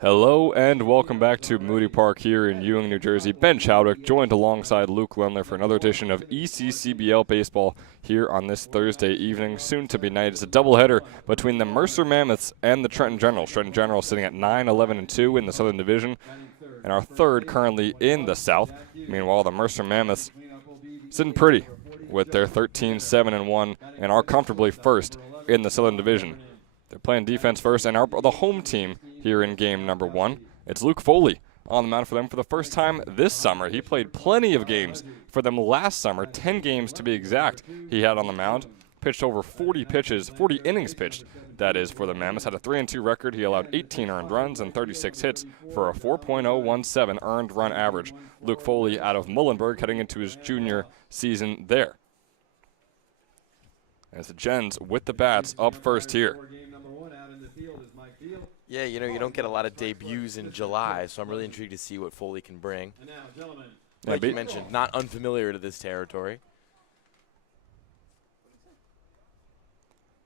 Hello and welcome back to Moody Park here in Ewing, New Jersey. Ben Chowdick joined alongside Luke Lemler for another edition of ECCBL Baseball here on this Thursday evening, soon to be night. It's a doubleheader between the Mercer Mammoths and the Trenton Generals. Trenton Generals sitting at 9-11-2 in the Southern Division, and our third currently in the South. Meanwhile, the Mercer Mammoths sitting pretty with their 13-7-1 and are comfortably first in the Southern Division. They're playing defense first, and the home team here in game number one, it's Luke Foley on the mound for them for the first time this summer. He played plenty of games for them last summer, 10 games to be exact he had on the mound. Pitched over 40 pitches, 40 innings pitched, that is, for the Mammoths. Had a 3-2 record. He allowed 18 earned runs and 36 hits for a 4.017 earned run average. Luke Foley out of Muhlenberg heading into his junior season there. As the Gens with the bats up first here. Yeah, you know, you don't get a lot of debuts in July, so I'm really intrigued to see what Foley can bring. Like you mentioned, not unfamiliar to this territory.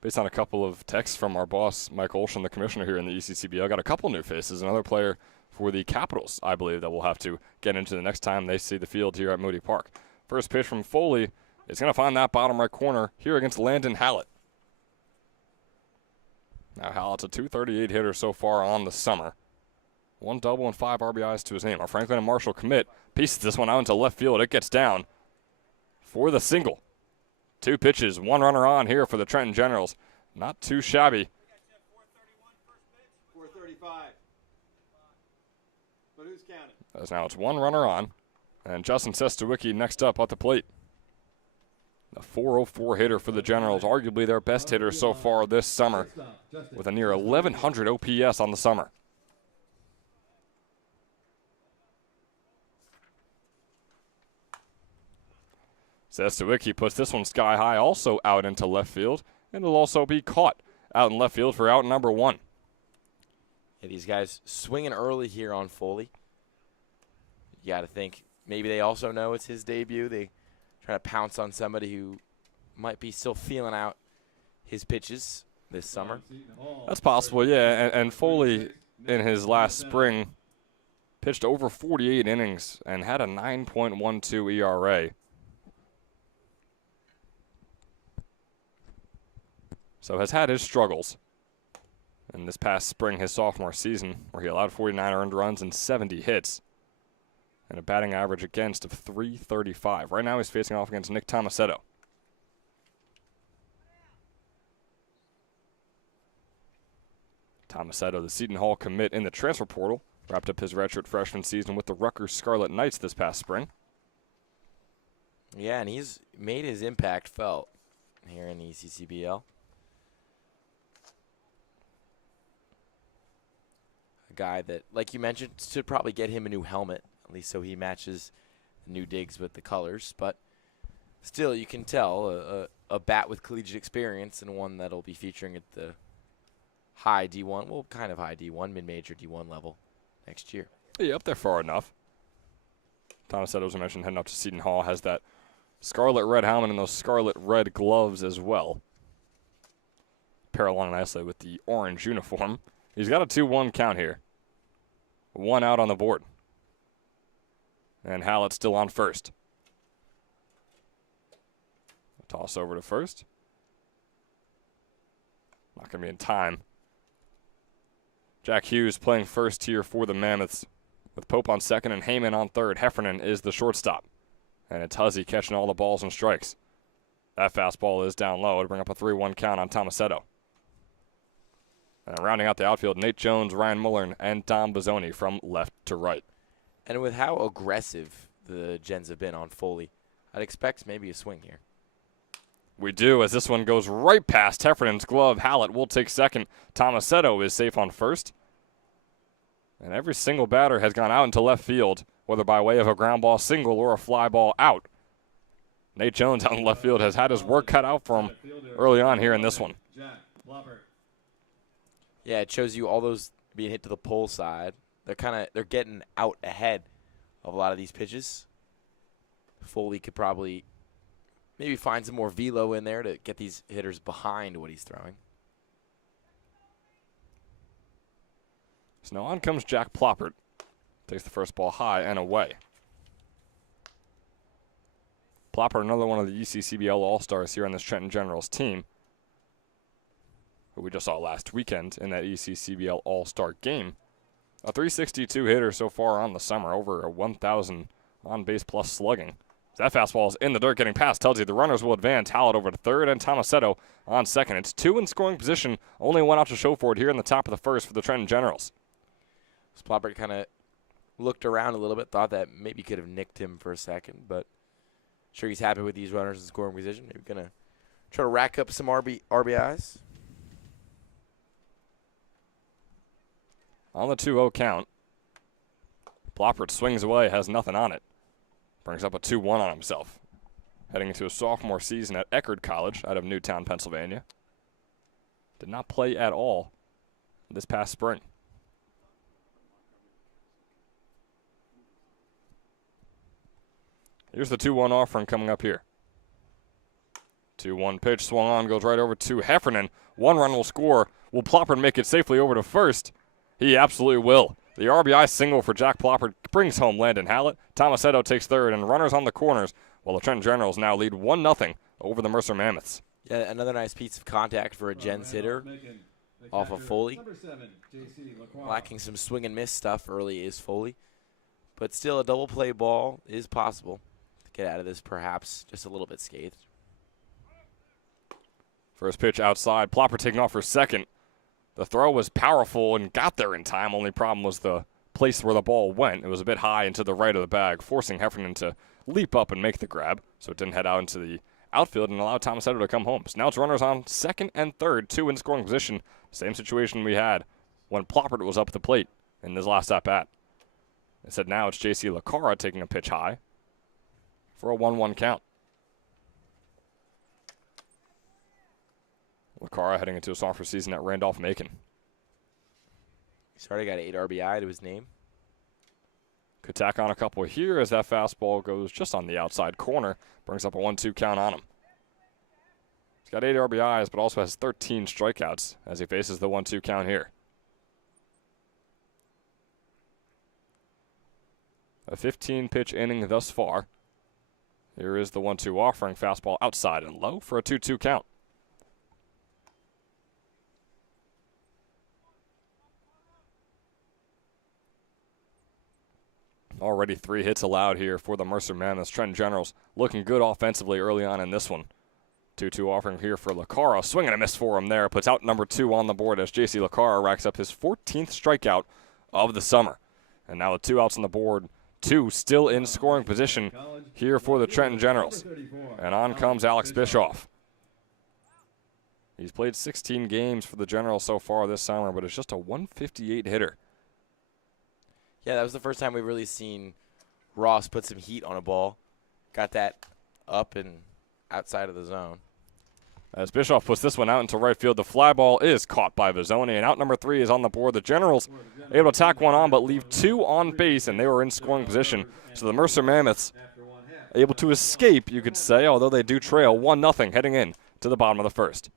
Based on a couple of texts from our boss, Mike Olshan, the commissioner here in the ECCBL, got a couple new faces. Another player for the Capitals, I believe, that we'll have to get into the next time they see the field here at Moody Park. First pitch from Foley is going to find that bottom right corner here against Landon Hallett. Now Hallett's a .238 hitter so far on the summer. 1 double and 5 RBIs to his name. Our Franklin and Marshall commit pieces this one out into left field. It gets down for the single. 2 pitches, 1 runner on here for the Trenton Generals. Not too shabby. 435. But who's counting? As now it's 1 runner on. And Justin Sestawicki next up at the plate. The .404 hitter for the Generals, arguably their best hitter so far this summer, with a near 1,100 OPS on the summer. Sestawicki puts this one sky high, also out into left field, and it'll also be caught out in left field for out number 1. Yeah, these guys swinging early here on Foley. You got to think maybe they also know it's his debut. They try to pounce on somebody who might be still feeling out his pitches this summer. That's possible, yeah. And Foley, in his last spring, pitched over 48 innings and had a 9.12 ERA. So has had his struggles. In this past spring, his sophomore season, where he allowed 49 earned runs and 70 hits. And a batting average against of .335. Right now he's facing off against Nick Tomasetto. Tomasetto, the Seton Hall commit in the transfer portal, wrapped up his redshirt freshman season with the Rutgers Scarlet Knights this past spring. Yeah, and he's made his impact felt here in the ECCBL. A guy that, like you mentioned, should probably get him a new helmet, at least so he matches the new digs with the colors. But still, you can tell a bat with collegiate experience and one that'll be featuring at the high D1, well, kind of high D1, mid-major D1 level next year. Yeah, up there far enough. Tomasetto, as I mentioned, heading up to Seton Hall, has that scarlet red helmet and those scarlet red gloves as well. Pair along nicely with the orange uniform. He's got a 2-1 count here. 1 out on the board. And Hallett still on first. Toss over to first. Not going to be in time. Jack Hughes playing first here for the Mammoths, with Pope on second and Heyman on third. Heffernan is the shortstop. And it's Huzzy catching all the balls and strikes. That fastball is down low to bring up a 3-1 count on Tomasetto. And rounding out the outfield, Nate Jones, Ryan Mullern, and Dom Bozzoni from left to right. And with how aggressive the Gens have been on Foley, I'd expect maybe a swing here. We do, as this one goes right past Heffernan's glove. Hallett will take second. Tomasetto is safe on first. And every single batter has gone out into left field, whether by way of a ground ball single or a fly ball out. Nate Jones out in left field has had his work cut out for him early on here in this one. Yeah, it shows you all those being hit to the pole side. They're getting out ahead of a lot of these pitches. Foley could probably maybe find some more velo in there to get these hitters behind what he's throwing. So now on comes Jack Ploppert. Takes the first ball high and away. Ploppert, another one of the ECCBL All-Stars here on this Trenton Generals team, who we just saw last weekend in that ECCBL All-Star game. A .362 hitter so far on the summer, over a 1,000 on-base plus slugging. That fastball is in the dirt, getting past. Tells you the runners will advance. Hallett over to third, and Tomasetto on second. It's 2 in scoring position. Only 1 out to show for it here in the top of the first for the Trenton Generals. Ploppert kind of looked around a little bit, thought that maybe could have nicked him for a second, but sure he's happy with these runners in scoring position. Maybe going to try to rack up some RBIs. On the 2-0 count, Ploppert swings away, has nothing on it. Brings up a 2-1 on himself. Heading into a sophomore season at Eckerd College out of Newtown, Pennsylvania. Did not play at all this past spring. Here's the 2-1 offering coming up here. 2-1 pitch, swung on, goes right over to Heffernan. 1 run will score. Will Ploppert make it safely over to first? He absolutely will. The RBI single for Jack Ploppert brings home Landon Hallett. Tomasetto takes third, and runners on the corners, while the Trenton Generals now lead 1-0 over the Mercer Mammoths. Yeah, another nice piece of contact for a Gens hitter off of Foley. Lacking some swing and miss stuff early is Foley. But still, a double play ball is possible to get out of this perhaps just a little bit scathed. First pitch outside. Ploppert taking off for second. The throw was powerful and got there in time. Only problem was the place where the ball went. It was a bit high and to the right of the bag, forcing Heffernan to leap up and make the grab, so it didn't head out into the outfield and allow Tomasetto to come home. So now it's runners on second and third, 2 in scoring position. Same situation we had when Ploppert was up at the plate in his last at-bat. Instead now it's J.C. LaCara taking a pitch high for a 1-1 count. LaCara heading into a sophomore season at Randolph-Macon. He's already got 8 RBI to his name. Could tack on a couple here as that fastball goes just on the outside corner. Brings up a 1-2 count on him. He's got 8 RBIs, but also has 13 strikeouts as he faces the 1-2 count here. A 15-pitch inning thus far. Here is the 1-2 offering. Fastball outside and low for a 2-2 count. Already 3 hits allowed here for the Mercer Mammoths. Trenton Generals looking good offensively early on in this one. 2-2 offering here for LaCara. Swing and a miss for him there. Puts out number 2 on the board as J.C. LaCara racks up his 14th strikeout of the summer. And now with 2 outs on the board, 2 still in scoring position here for the Trenton Generals. And on comes Alex Bischoff. He's played 16 games for the Generals so far this summer, but it's just a 158 hitter. Yeah, that was the first time we've really seen Ross put some heat on a ball. Got that up and outside of the zone. As Bischoff puts this one out into right field, the fly ball is caught by Vizzoni, and out number 3 is on the board. The Generals able to tack one on, but leave 2 on base, and they were in scoring position. So the Mercer Mammoths able to escape, you could say, although they do trail 1-0 heading in to the bottom of the first.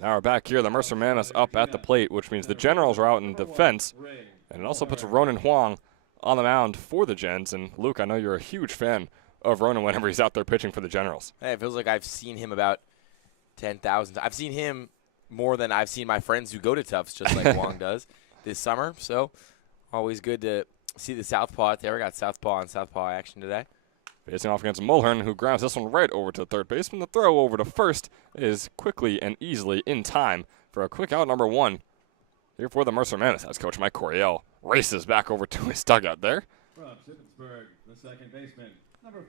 Now we're back here. The Mercer Mammoths up at the plate, which means the Generals are out in defense. And it also puts Ronan Huang on the mound for the Gens. And, Luke, I know you're a huge fan of Ronan whenever he's out there pitching for the Generals. Hey, it feels like I've seen him about 10,000. I've seen him more than I've seen my friends who go to Tufts, just like Huang does this summer. So always good to see the southpaw out there. We got southpaw on southpaw action today. Facing off against Mulhern, who grounds this one right over to third baseman. The throw over to first is quickly and easily in time for a quick out number 1 here for the Mercer Mammoths as Coach Mike Coryell races back over to his dugout there. The second baseman,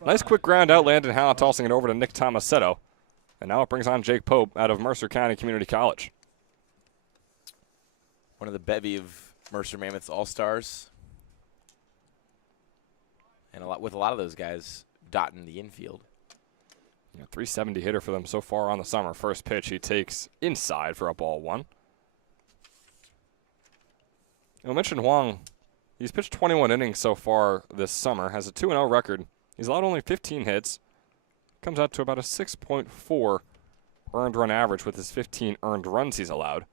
Nice quick ground out. Landon Howe tossing it over to Nick Tomasetto. And now it brings on Jake Pope out of Mercer County Community College. One of the bevy of Mercer Mammoths All-Stars. And with a lot of those guys dotting the infield. Yeah, 370 hitter for them so far on the summer. First pitch he takes inside for a ball 1. I mentioned Huang. He's pitched 21 innings so far this summer. Has a 2-0 record. He's allowed only 15 hits. Comes out to about a 6.4 earned run average with his 15 earned runs he's allowed.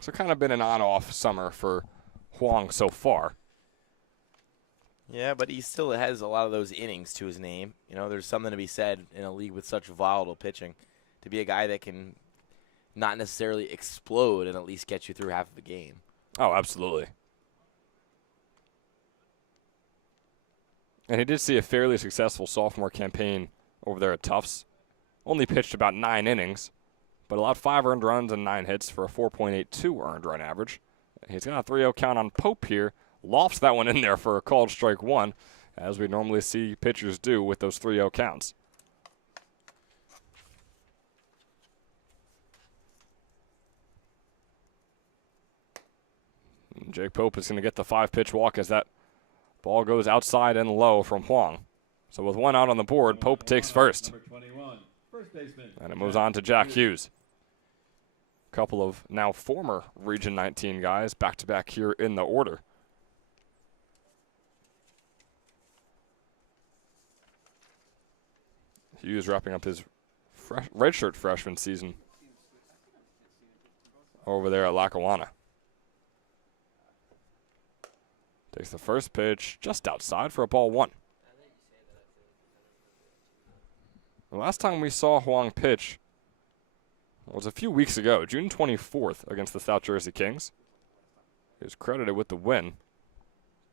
So kind of been an on-off summer for Huang so far. Yeah, but he still has a lot of those innings to his name. You know, there's something to be said in a league with such volatile pitching to be a guy that can not necessarily explode and at least get you through half of a game. Oh, absolutely. And he did see a fairly successful sophomore campaign over there at Tufts. Only pitched about 9 innings, but allowed 5 earned runs and 9 hits for a 4.82 earned run average. He's got a 3-0 count on Pope here. Lofts that one in there for a called strike 1, as we normally see pitchers do with those 3-0 counts. And Jake Pope is going to get the 5-pitch walk as that ball goes outside and low from Huang. So with 1 out on the board, Pope takes first. And it moves on to Jack Hughes. A couple of now former Region 19 guys back-to-back here in the order. Hughes wrapping up his redshirt freshman season over there at Lackawanna. Takes the first pitch just outside for a ball 1. The last time we saw Huang pitch was a few weeks ago, June 24th, against the South Jersey Kings. He was credited with the win.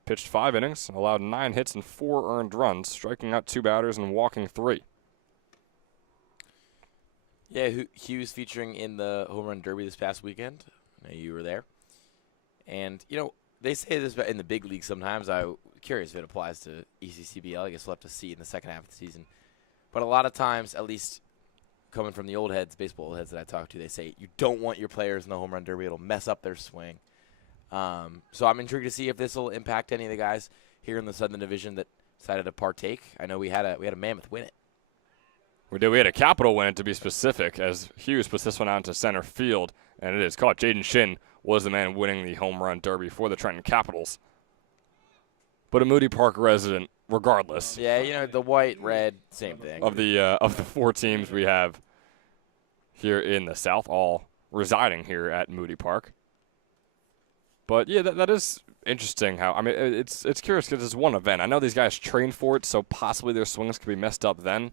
Pitched 5 innings, allowed 9 hits and 4 earned runs, striking out 2 batters and walking 3. Yeah, Hughes featuring in the Home Run Derby this past weekend. I know you were there. And, you know, they say this in the big league sometimes. I'm curious if it applies to ECCBL. I guess we'll have to see in the second half of the season. But a lot of times, at least coming from the old heads, baseball old heads that I talk to, they say you don't want your players in the Home Run Derby. It'll mess up their swing. So I'm intrigued to see if this will impact any of the guys here in the Southern Division that decided to partake. I know we had a Mammoth win it. We did. We had a Capital win it, to be specific, as Hughes puts this one out into center field, and it is caught. Jaden Shin was the man winning the Home Run Derby for the Trenton Capitals. But a Moody Park resident, regardless. Yeah, you know, the white, red, same thing. Of the 4 teams we have here in the South, all residing here at Moody Park. But yeah, that is interesting. How I mean, it's curious because it's one event. I know these guys train for it, so possibly their swings could be messed up then.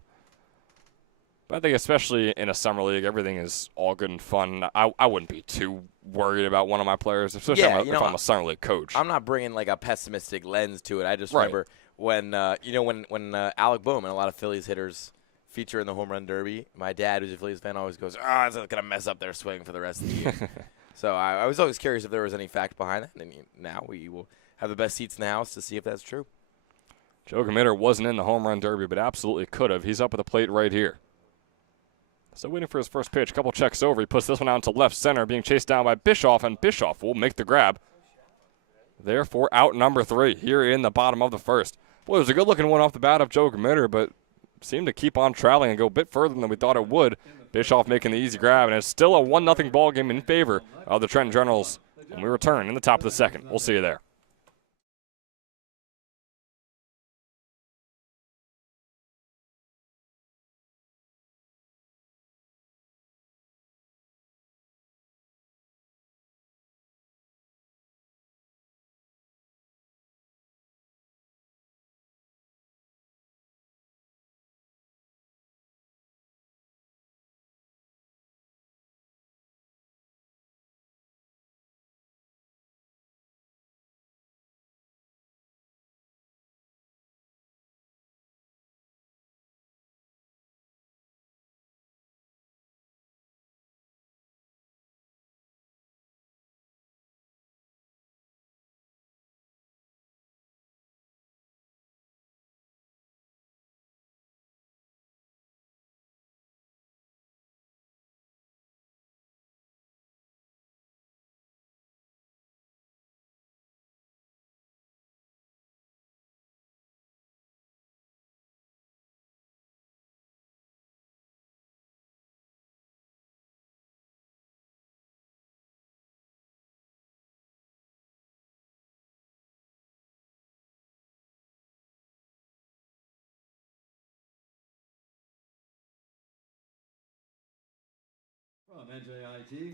But I think especially in a summer league, everything is all good and fun. I wouldn't be too worried about one of my players, especially if I'm a summer league coach. I'm not bringing like a pessimistic lens to it. I just remember when Alec Bohm and a lot of Phillies hitters feature in the Home Run Derby. My dad, who's a Phillies fan, always goes, it's going to mess up their swing for the rest of the year. So I was always curious if there was any fact behind that. And now we will have the best seats in the house to see if that's true. Joe Gamitter wasn't in the Home Run Derby, but absolutely could have. He's up at the plate right here. So waiting for his first pitch. Couple checks over. He puts this one out into left center, being chased down by Bischoff, and Bischoff will make the grab. Therefore, out number 3 here in the bottom of the first. Boy, it was a good-looking one off the bat of Joe Gamitter, but seemed to keep on traveling and go a bit further than we thought it would. Bischoff making the easy grab, and it's still a 1-0 ball game in favor of the Trenton Generals. And we return in the top of the second. We'll see you there.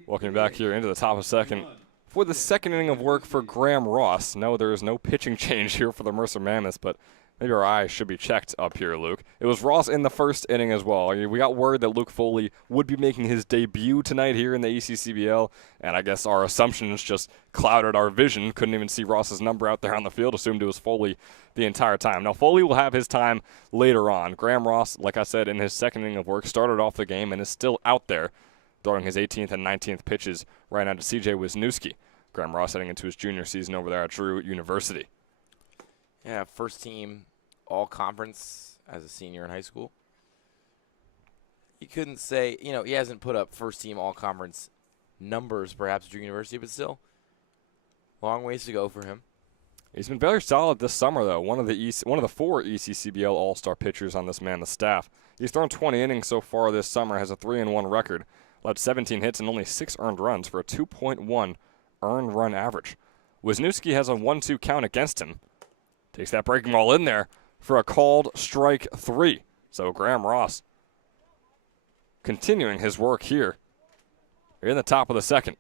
Welcome back here into the top of second for the second inning of work for Graham Ross. No, there is no pitching change here for the Mercer Mammoths, but maybe our eyes should be checked up here, Luke. It was Ross in the first inning as well. We got word that Luke Foley would be making his debut tonight here in the ECCBL, and I guess our assumptions just clouded our vision. Couldn't even see Ross's number out there on the field. Assumed it was Foley the entire time. Now, Foley will have his time later on. Graham Ross, like I said, in his second inning of work, started off the game and is still out there, throwing his 18th and 19th pitches right now to C.J. Wisniewski. Graham Ross heading into his junior season over there at Drew University. Yeah, first team all-conference as a senior in high school. You couldn't say, he hasn't put up first team all-conference numbers perhaps at Drew University, but still, long ways to go for him. He's been very solid this summer, though. One of the 4 ECCBL All-Star pitchers on this Mammoth staff. He's thrown 20 innings so far this summer, has a 3-1 record, led 17 hits and only 6 earned runs for a 2.1 earned run average. Wisniewski has a 1-2 count against him. Takes that breaking ball in there for a called strike 3. So Graham Ross continuing his work here. We're in the top of the second.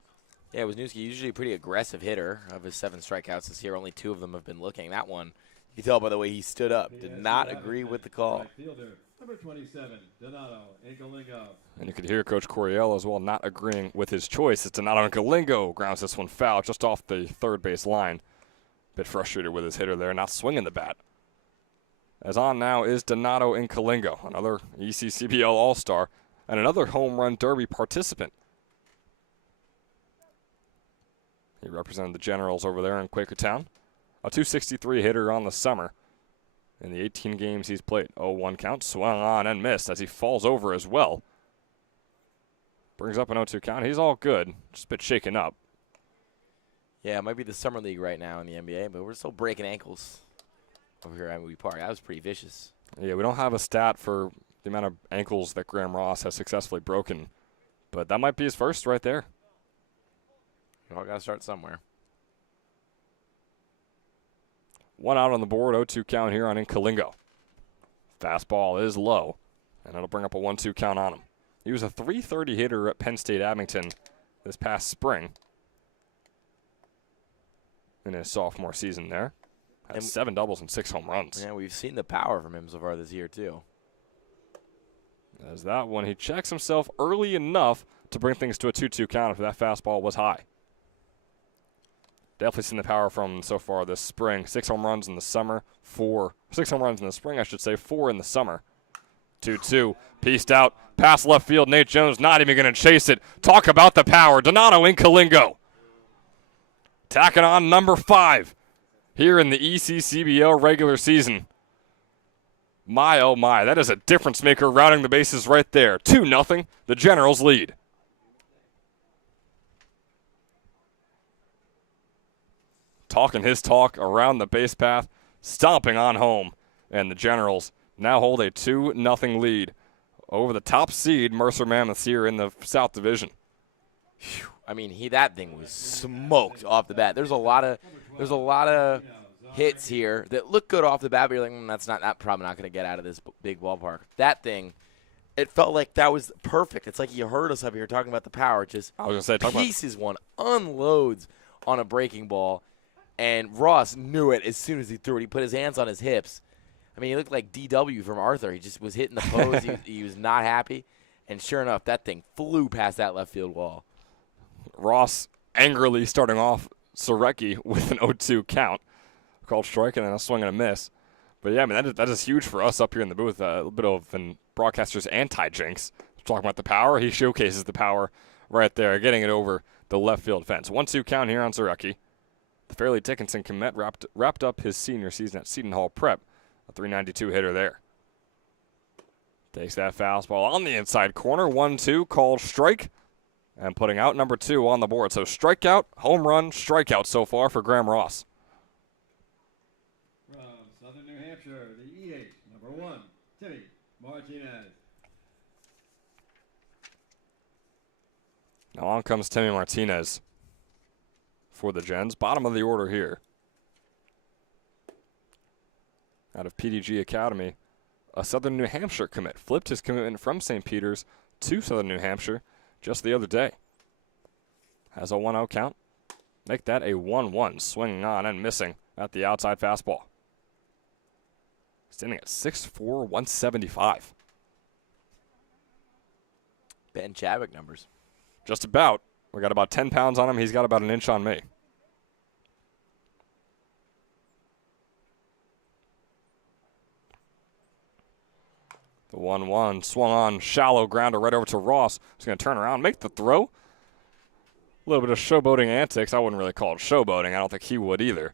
Yeah, Wisniewski, usually a pretty aggressive hitter. Of his 7 strikeouts this year, only 2 of them have been looking. That one, you can tell by the way he stood up. Did not agree with the call. Number 27, Donato Incalingo. And you could hear Coach Coriello as well not agreeing with his choice. It's Donato Incalingo grounds this one foul just off the third base line. Bit frustrated with his hitter there, not swinging the bat. As on now is Donato Incalingo, another ECCBL All-Star and another home run derby participant. He represented the Generals over there in Quakertown. A 263 hitter on the summer. In the 18 games he's played, 0-1 count, swung on and missed as he falls over as well. Brings up an 0-2 count. He's all good, just a bit shaken up. Yeah, it might be the summer league right now in the NBA, but we're still breaking ankles over here at Movie Park. That was pretty vicious. Yeah, we don't have a stat for the amount of ankles that Graham Ross has successfully broken, but that might be his first right there. We all got to start somewhere. 1 out on the board, 0-2 count here on Incalingo. Fastball is low, and it'll bring up a 1-2 count on him. He was a .330 hitter at Penn State Abington this past spring in his sophomore season there. Had 7 doubles and 6 home runs. Yeah, we've seen the power from him so far this year, too. As that one, he checks himself early enough to bring things to a 2-2 count if that fastball was high. Definitely seen the power from him so far this spring. 6 home runs in the summer, 6 home runs in the spring, I should say, 4 in the summer. 2-2, pieced out, past left field. Nate Jones not even going to chase it. Talk about the power. Donato Incalingo tacking on number 5 here in the ECCBL regular season. My, oh my, that is a difference maker rounding the bases right there. 2-0, the Generals lead. Talking his talk around the base path, stomping on home. And the Generals now hold a 2-0 lead over the top seed Mercer Mammoths here in the South Division. Whew. I mean, that thing was smoked off the bat. There's a lot of hits here that look good off the bat, but you're like, that's probably not going to get out of this big ballpark. That thing, it felt like that was perfect. It's like you heard us up here talking about the power. Just I was going to say, pieces one, unloads on a breaking ball. And Ross knew it as soon as he threw it. He put his hands on his hips. I mean, he looked like DW from Arthur. He just was hitting the pose. he was not happy. And sure enough, that thing flew past that left field wall. Ross angrily starting off Sorecki with an 0-2 count. Called strike and then a swing and a miss. But, yeah, I mean, that is huge for us up here in the booth. A little bit of an broadcaster's anti-jinx. Talking about the power. He showcases the power right there, getting it over the left field fence. 1-2 count here on Sorecki. The Fairleigh Dickinson commit wrapped up his senior season at Seton Hall Prep. A .392 hitter there. Takes that fastball on the inside corner. 1-2, called strike. And putting out number 2 on the board. So strikeout, home run, strikeout so far for Graham Ross. From Southern New Hampshire, the EH, number 1, Timmy Martinez. Now on comes Timmy Martinez for the Gens. Bottom of the order here. Out of PDG Academy, a Southern New Hampshire commit. Flipped his commitment from St. Peter's to Southern New Hampshire. just the other day. Has a 1-0 count. Make that a 1-1, swinging on and missing at the outside fastball. Standing at 6'4", 175. Ben Chadwick numbers. Just about. We got about 10 pounds on him. He's got about an inch on me. The 1-1 swung on, shallow grounder right over to Ross. He's going to turn around, make the throw. A little bit of showboating antics. I wouldn't really call it showboating. I don't think he would either.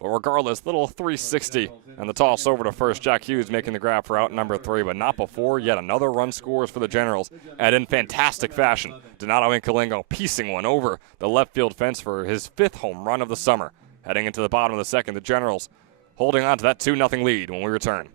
But regardless, little 360 and the toss over to first. Jack Hughes making the grab for out number 3, but not before yet another run scores for the Generals. And in fantastic fashion, Donato Incalingo piecing one over the left field fence for his 5th home run of the summer. Heading into the bottom of the 2nd, the Generals holding on to that 2-0 lead when we return.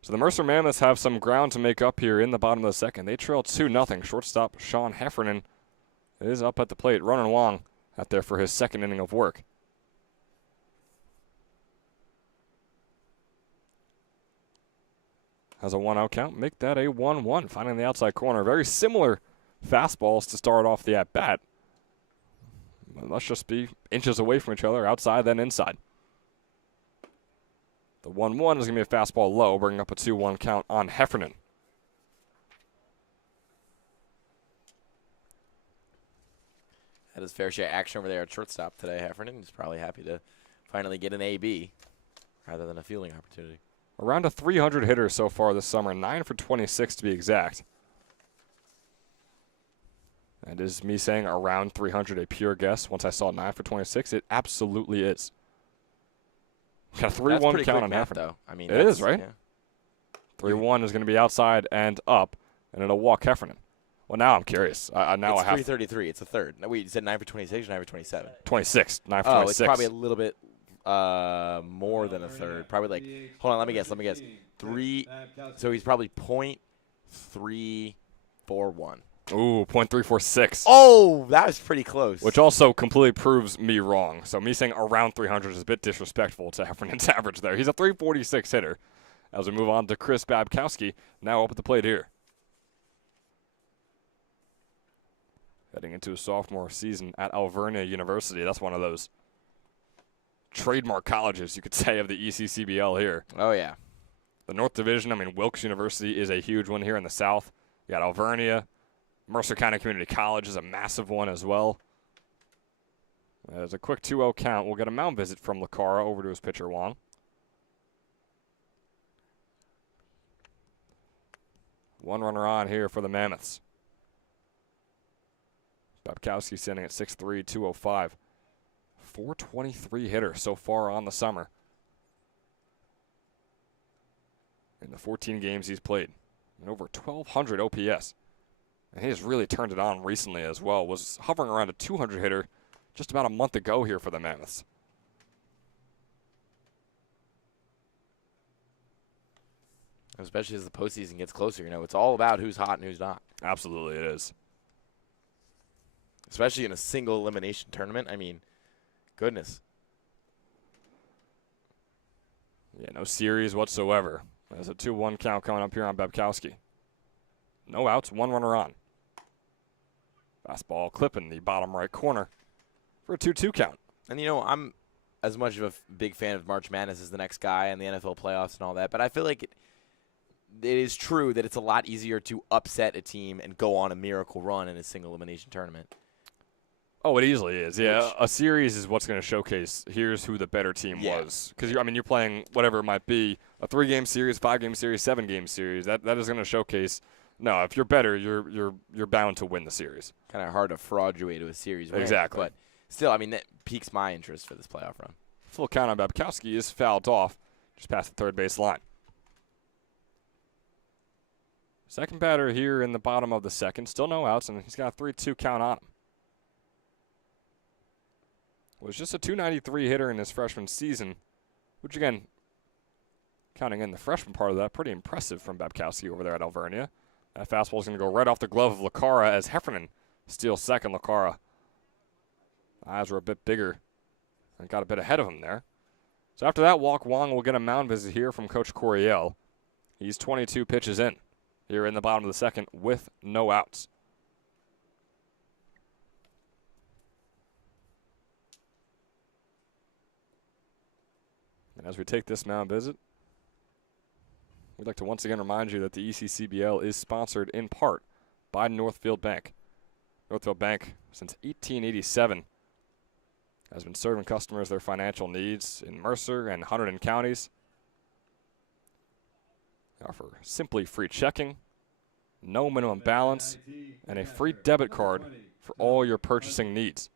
So the Mercer Mammoths have some ground to make up here in the bottom of the 2nd. They trail 2-0. Shortstop Sean Heffernan is up at the plate. Ronan Wong out there for his 2nd inning of work. Has a 1-0 count. Make that a 1-1. Finding the outside corner. Very similar fastballs to start off the at-bat. Let's just be inches away from each other, outside then inside. The 1-1 is going to be a fastball low, bringing up a 2-1 count on Heffernan. Had his fair share of action over there at shortstop today, Heffernan. He's probably happy to finally get an AB rather than a fielding opportunity. Around a 300 hitter so far this summer, 9 for 26 to be exact. That is me saying around 300 a pure guess. Once I saw 9 for 26, it absolutely is. Got a 3-1 count on Heffernan. I mean, it is, right? Yeah. 3-1 is going to be outside and up, and it'll walk Heffernan. Well, now I'm curious. Now it's I have 333. It's a third. No, wait, you said 9 for 26 or 9 for 27? 26. 9 for 26. Oh, it's probably a little bit more than a third. Probably like, hold on, let me guess. 3. So he's probably .341. Ooh, .346. Oh, that was pretty close. Which also completely proves me wrong. So me saying around 300 is a bit disrespectful to Heffernan's average there. He's a 346 hitter. As we move on to Chris Babkowski, now up at the plate here. Heading into a sophomore season at Alvernia University. That's one of those trademark colleges, you could say, of the ECCBL here. Oh, yeah. The North Division, I mean, Wilkes University is a huge one here in the South. You got Alvernia. Mercer County Community College is a massive one as well. As a quick 2-0 count, we'll get a mound visit from Lacara over to his pitcher, Wong. One runner on here for the Mammoths. Babkowski standing at 6'3", 205. 423 hitter so far on the summer. In the 14 games he's played. And over 1,200 OPS. And he has really turned it on recently as well. Was hovering around a 200 hitter just about a month ago here for the Mammoths. Especially as the postseason gets closer. You know, it's all about who's hot and who's not. Absolutely it is. Especially in a single elimination tournament. I mean, goodness. Yeah, no series whatsoever. There's a 2-1 count coming up here on Babkowski. No outs, one runner on. Fastball clipping the bottom right corner. for a 2-2 count. And, I'm as much of a big fan of March Madness as the next guy and the NFL playoffs and all that, but I feel like it is true that it's a lot easier to upset a team and go on a miracle run in a single elimination tournament. Oh, it easily is. Yeah, a series is what's going to showcase here's who the better team was. Because you're playing whatever it might be, a 3-game series, 5-game series, 7-game series. That is going to showcase. No, if you're better, you're bound to win the series. Kind of hard to fraud your way to a series win. Exactly. But still, that piques my interest for this playoff run. Full count on Babkowski is fouled off, just past the third base line. Second batter here in the bottom of the second, still no outs, and he's got a 3-2 count on him. Was just a .293 hitter in his freshman season, which again, counting in the freshman part of that, pretty impressive from Babkowski over there at Alvernia. That fastball is going to go right off the glove of Lacara as Heffernan steals second. Lacara, eyes were a bit bigger and got a bit ahead of him there. So after that walk, Wong will get a mound visit here from Coach Coryell. He's 22 pitches in here in the bottom of the second with no outs. And as we take this mound visit, we'd like to once again remind you that the ECCBL is sponsored in part by Northfield Bank. Northfield Bank, since 1887, has been serving customers their financial needs in Mercer and Hunterdon counties. They offer simply free checking, no minimum balance, and a free debit card for all your purchasing needs.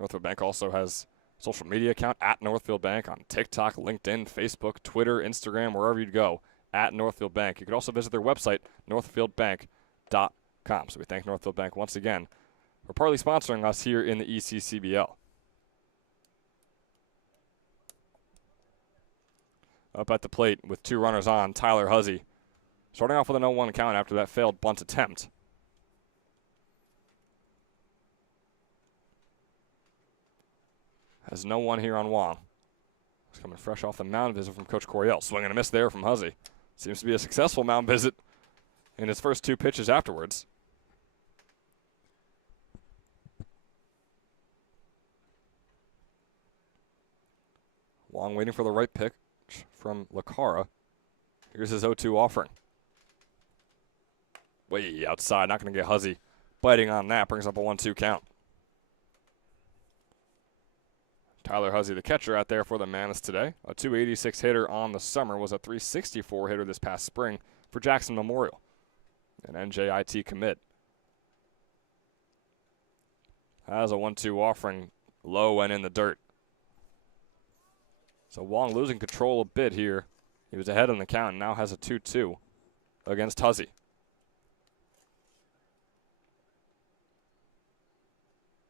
Northfield Bank also has social media account at Northfield Bank on TikTok, LinkedIn, Facebook, Twitter, Instagram, wherever you'd go, at Northfield Bank. You could also visit their website, northfieldbank.com. So we thank Northfield Bank once again for partly sponsoring us here in the ECCBL. Up at the plate with 2 runners on, Tyler Huzzy. Starting off with a 0-1 count after that failed bunt attempt. Has no one here on Wong. He's coming fresh off the mound visit from Coach Coryell. Swing and a miss there from Huzzy. Seems to be a successful mound visit in his first 2 pitches afterwards. Wong waiting for the right pitch from Lacara. Here's his 0-2 offering. Way outside, not going to get Huzzy biting on that. Brings up a 1-2 count. Tyler Huzzy, the catcher out there for the Mammoths today. A .286 hitter on the summer, was a .364 hitter this past spring for Jackson Memorial. An NJIT commit. Has a 1-2 offering, low and in the dirt. So Wong losing control a bit here. He was ahead in the count and now has a 2-2 against Huzzy.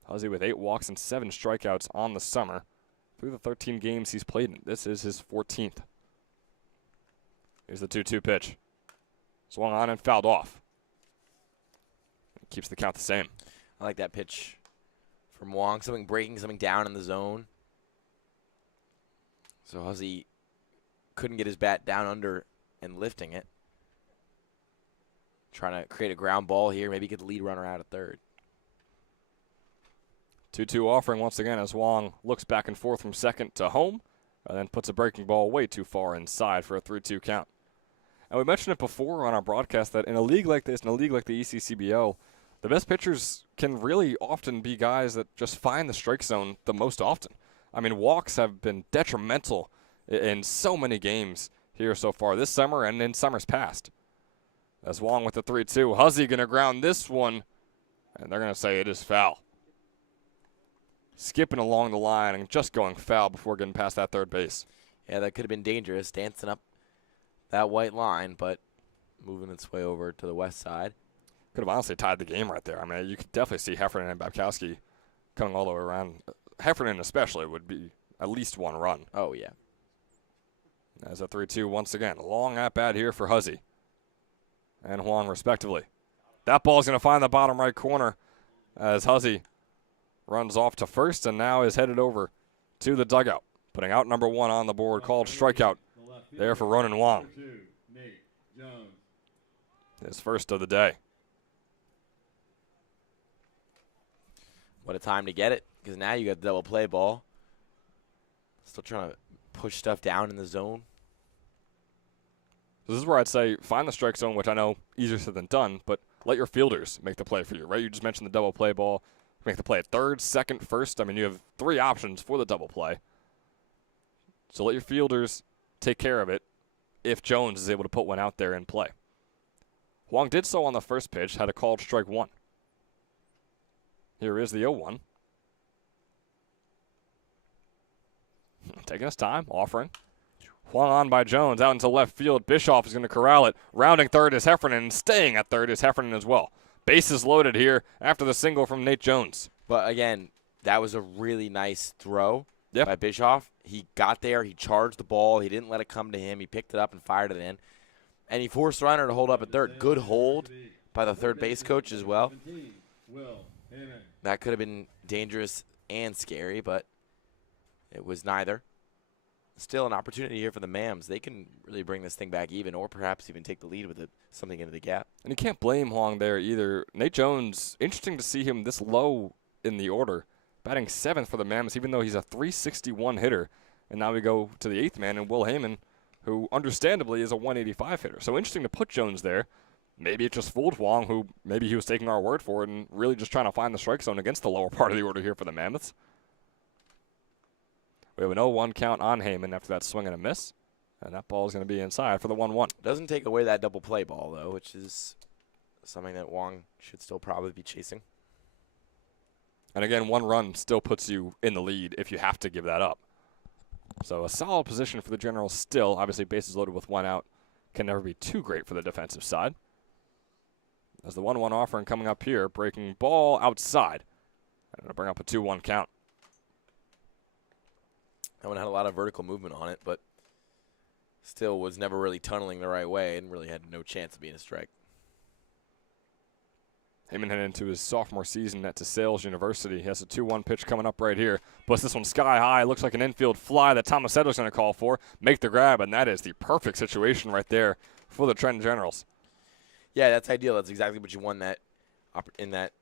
Huzzy with 8 walks and 7 strikeouts on the summer. Through the 13 games he's played in, this is his 14th. Here's the 2-2 pitch. Swung on and fouled off. Keeps the count the same. I like that pitch from Wong. Something breaking, something down in the zone. So Huzzy couldn't get his bat down under and lifting it. Trying to create a ground ball here. Maybe get the lead runner out at third. 2-2 offering once again as Wong looks back and forth from second to home and then puts a breaking ball way too far inside for a 3-2 count. And we mentioned it before on our broadcast that in a league like this, in a league like the ECCBL, the best pitchers can really often be guys that just find the strike zone the most often. I mean, walks have been detrimental in so many games here so far this summer and in summers past. As Wong with the 3-2, Huzzy going to ground this one, and they're going to say it is foul. Skipping along the line and just going foul before getting past that third base. Yeah, that could have been dangerous, dancing up that white line, but moving its way over to the west side. Could have honestly tied the game right there. I mean, you could definitely see Heffernan and Babkowski coming all the way around. Heffernan especially would be at least 1 run. Oh, yeah. As a 3-2 once again. Long at-bat here for Huzzy and Huang respectively. That ball is going to find the bottom right corner as Huzzy runs off to first and now is headed over to the dugout. Putting out number 1 on the board, called strikeout there for Ronan Wong. His first of the day. What a time to get it, because now you got the double play ball. Still trying to push stuff down in the zone. This is where I'd say find the strike zone, which I know easier said than done, but let your fielders make the play for you, right? You just mentioned the double play ball. Make the play at third, second, first. I mean, you have 3 options for the double play. So let your fielders take care of it if Jones is able to put one out there and play. Huang did so on the first pitch, had a called strike 1. Here is the 0-1. Taking his time, offering. Huang on by Jones, out into left field. Bischoff is going to corral it. Rounding third is Heffernan, and staying at third is Heffernan as well. Bases loaded here after the single from Nate Jones. But again, that was a really nice throw by Bischoff. He got there, he charged the ball, he didn't let it come to him, he picked it up and fired it in. And he forced the runner to hold up at third. Good hold by the third base coach as well. That could have been dangerous and scary, but it was neither. Still an opportunity here for the Mams. They can really bring this thing back even, or perhaps even take the lead with something into the gap. And you can't blame Huang there either. Nate Jones, interesting to see him this low in the order, batting 7th for the Mammoths, even though he's a .361 hitter. And now we go to the 8th man, and Will Heyman, who understandably is a .185 hitter. So interesting to put Jones there. Maybe it just fooled Huang, who maybe he was taking our word for it and really just trying to find the strike zone against the lower part of the order here for the Mammoths. We have an 0-1 count on Heyman after that swing and a miss. And that ball is going to be inside for the 1-1. Doesn't take away that double play ball, though, which is something that Huang should still probably be chasing. And again, 1 run still puts you in the lead if you have to give that up. So a solid position for the Generals still. Obviously, bases loaded with 1 out can never be too great for the defensive side. As the 1-1 offering coming up here, breaking ball outside. And it'll bring up a 2-1 count. That one had a lot of vertical movement on it, but still was never really tunneling the right way and really had no chance of being a strike. Heyman headed into his sophomore season at DeSales University. He has a 2-1 pitch coming up right here. Puts this one sky high. Looks like an infield fly that Thomas Edler's going to call for. Make the grab, and that is the perfect situation right there for the Trenton Generals. Yeah, that's ideal. That's exactly what you want in that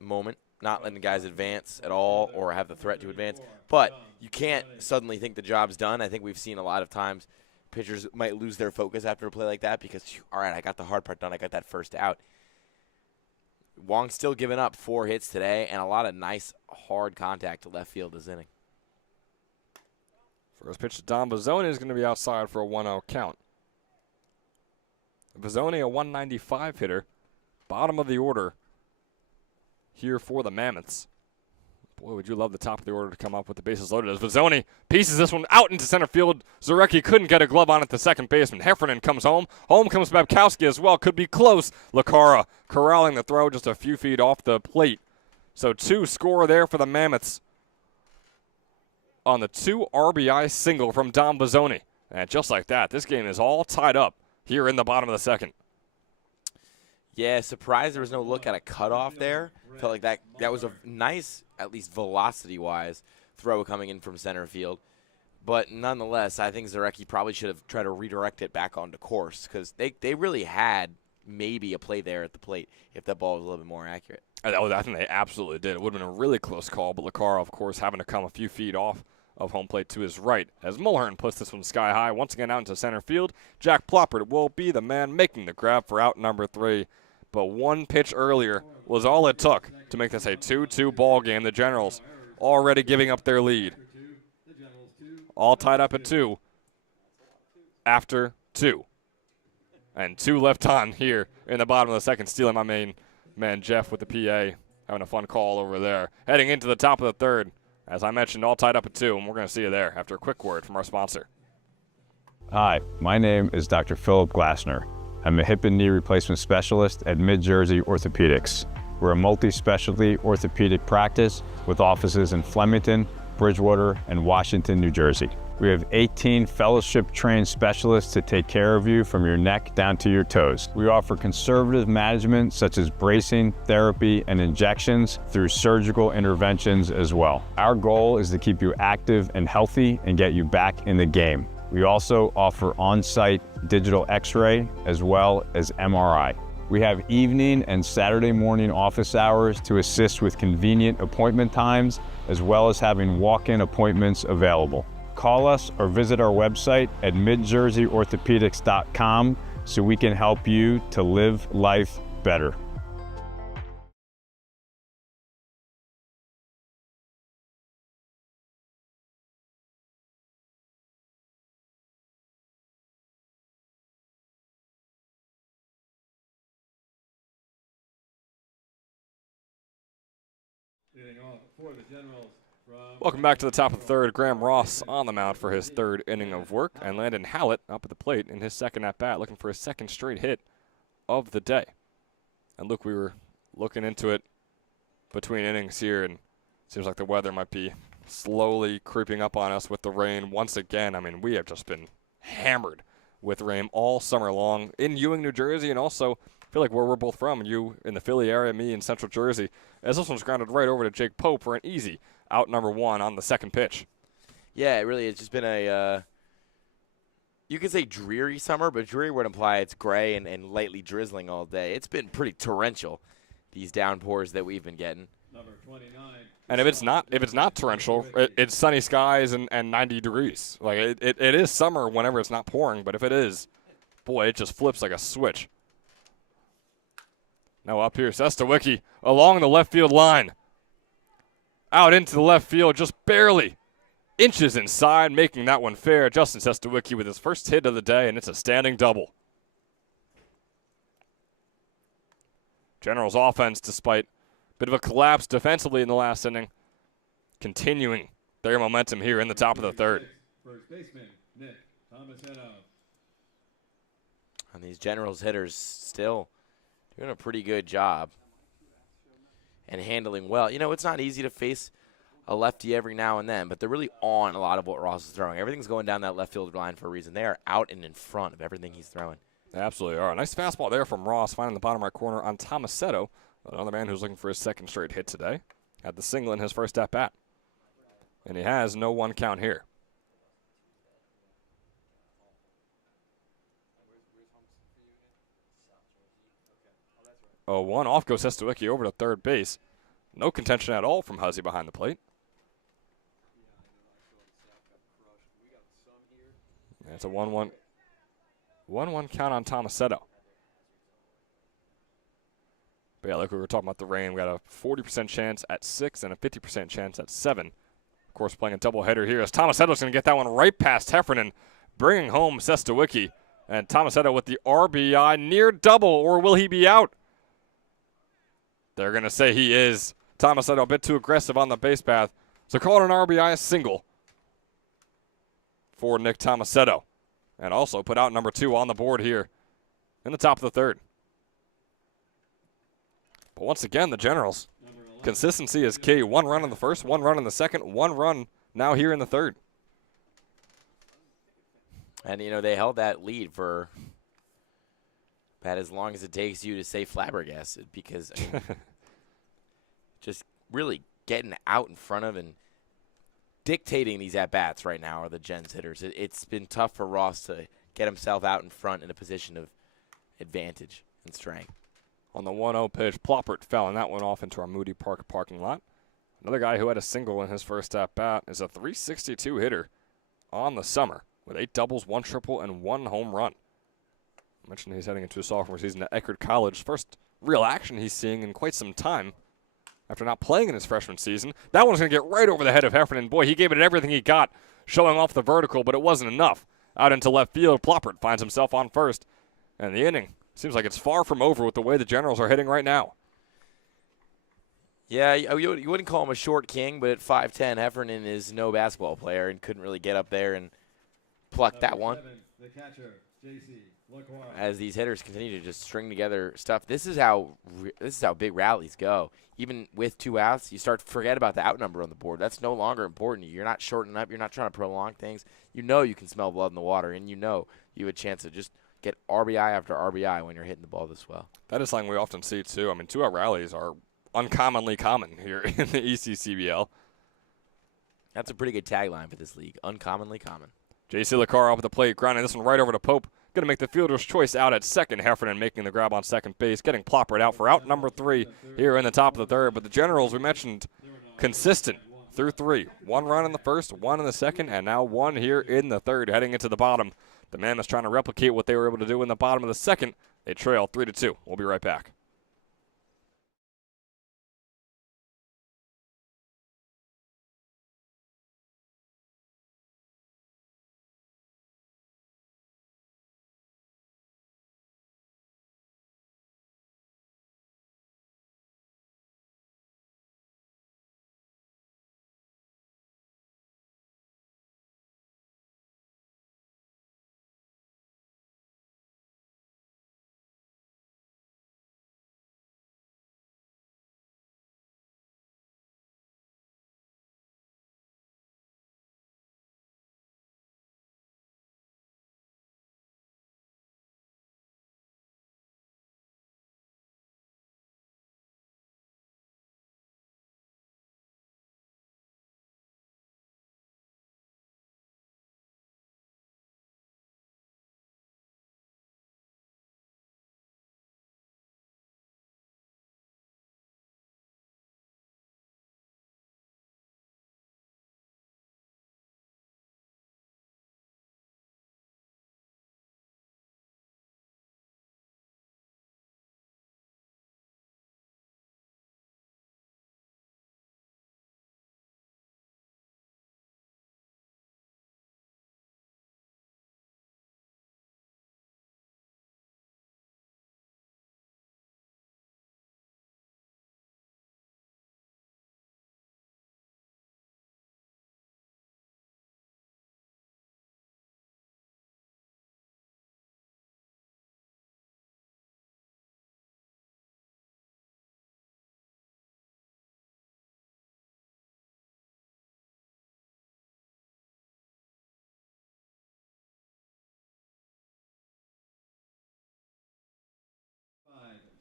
moment. Not letting the guys advance at all or have the threat to advance. But you can't suddenly think the job's done. I think we've seen a lot of times pitchers might lose their focus after a play like that because, all right, I got the hard part done. I got that first out. Huang's still giving up 4 hits today and a lot of nice, hard contact to left field this inning. First pitch to Don Bizzoni is going to be outside for a 1-0 count. Bizzoni, a 195 hitter, bottom of the order here for the Mammoths. Boy, would you love the top of the order to come up with the bases loaded as Bizzoni pieces this one out into center field. Zarecki couldn't get a glove on it to second baseman. Heffernan comes home. Home comes Babkowski as well. Could be close. Lacara corralling the throw just a few feet off the plate. So 2 score there for the Mammoths on the 2 RBI single from Dom Bizzoni. And just like that, this game is all tied up here in the bottom of the second. Yeah, surprised there was no look at a cutoff there. Felt like that was a nice, at least velocity-wise, throw coming in from center field. But nonetheless, I think Zarecki probably should have tried to redirect it back onto course because they really had maybe a play there at the plate if that ball was a little bit more accurate. I think they absolutely did. It would have been a really close call, but Lacara, of course, having to come a few feet off of home plate to his right. As Mulhern puts this one sky high, once again out into center field, Jack Ploppert will be the man making the grab for out number 3. But 1 pitch earlier was all it took to make this a 2-2 ball game. The Generals already giving up their lead. All tied up at 2 after 2. And 2 left on here in the bottom of the second, stealing my main man Jeff with the PA, having a fun call over there. Heading into the top of the third. As I mentioned, all tied up at 2, and we're going to see you there after a quick word from our sponsor. Hi, my name is Dr. Philip Glassner. I'm a hip and knee replacement specialist at Mid-Jersey Orthopedics. We're a multi-specialty orthopedic practice with offices in Flemington, Bridgewater, and Washington, New Jersey. We have 18 fellowship-trained specialists to take care of you from your neck down to your toes. We offer conservative management such as bracing, therapy, and injections through surgical interventions as well. Our goal is to keep you active and healthy and get you back in the game. We also offer on-site digital x-ray as well as MRI. We have evening and Saturday morning office hours to assist with convenient appointment times, as well as having walk-in appointments available. Call us or visit our website at midjerseyorthopedics.com so we can help you to live life better. Leading off for the Generals from Welcome back to the top of the third. Graham Ross on the mound for his third inning of work, and Landon Hallett up at the plate in his second at-bat, looking for his second straight hit of the day. And look, we were looking into it between innings here, and it seems like the weather might be slowly creeping up on us with the rain once again. I mean, we have just been hammered with rain all summer long in Ewing, New Jersey, and also I feel like where we're both from, you in the Philly area, me in Central Jersey, as this one's grounded right over to Jake Pope for an easy out number one on the second pitch. Yeah, it really has just been a, you could say dreary summer, but dreary would imply it's gray and lightly drizzling all day. It's been pretty torrential, these downpours that we've been getting. number 29. And if it's not torrential, it's sunny skies and 90 degrees. Like it is summer whenever it's not pouring, but if it is, boy, it just flips like a switch. Now up here, Sestawicki along the left field line. Out into the left field, just barely inches inside, making that one fair. Justin Sestawicki with his first hit of the day, and it's a standing double. Generals offense, despite a bit of a collapse defensively in the last inning, continuing their momentum here in the top of the third. First baseman, Nick Tomasetto. And these Generals hitters still doing a pretty good job and handling well. You know, it's not easy to face a lefty every now and then, but they're really on a lot of what Ross is throwing. Everything's going down that left field line for a reason. They are out and in front of everything he's throwing. They absolutely are. Nice fastball there from Ross, finding the bottom right corner on Tomasetto, another man who's looking for his second straight hit today. Had the single in his first at-bat. And he has no one count here. 0-1, off goes Sestawicki over to third base. No contention at all from Huzzy behind the plate. And it's a 1-1. 1-1 count on Tomasetto. But yeah, like we were talking about the rain, we got a 40% chance at 6 and a 50% chance at 7. Of course, playing a doubleheader here as Tomasetto's going to get that one right past Heffernan, bringing home Sestawicki. And Tomasetto with the RBI, near double, or will he be out? They're going to say he is. Tomasetto a bit too aggressive on the base path. So call it an RBI single for Nick Tomasetto. And also put out number 2 on the board here in the top of the third. But once again, the Generals, consistency is key. 1 run in the first, 1 run in the second, 1 run now here in the third. And, you know, they held that lead for about as long as it takes you to say flabbergasted, because I mean, just really getting out in front of and dictating these at-bats right now are the Gens hitters. It's been tough for Ross to get himself out in front in a position of advantage and strength. On the 1-0 pitch, Ploppert fouling that one off into our Moody Park parking lot. Another guy who had a single in his first at-bat is a .362 hitter on the summer with 8 doubles, 1 triple, and 1 home run. I mentioned he's heading into a sophomore season at Eckerd College. First real action he's seeing in quite some time after not playing in his freshman season. That one's going to get right over the head of Heffernan. Boy, he gave it everything he got, showing off the vertical, but it wasn't enough. Out into left field, Ploppert finds himself on first. And the inning seems like it's far from over with the way the Generals are hitting right now. Yeah, you wouldn't call him a short king, but at 5'10", Heffernan is no basketball player and couldn't really get up there and pluck that one. 7, the catcher, J.C. LaCroix. As these hitters continue to just string together stuff, this is how big rallies go. Even with 2 outs, you start to forget about the out number on the board. That's no longer important. You're not shortening up. You're not trying to prolong things. You know you can smell blood in the water, and you know you have a chance to just get RBI after RBI when you're hitting the ball this well. That is something we often see, too. I mean, 2-out rallies are uncommonly common here in the ECCBL. That's a pretty good tagline for this league, uncommonly common. J.C. LaCroix up at the plate, grounding this one right over to Pope. going to make the fielder's choice out at second. Heffernan making the grab on second base, getting Ploppered out for out number 3 here in the top of the third. But the Generals, we mentioned, consistent through 3. 1 run in the first, 1 in the second, and now 1 here in the third, heading into the bottom. The Mammoths trying to replicate what they were able to do in the bottom of the second. They trail 3-2. We'll be right back.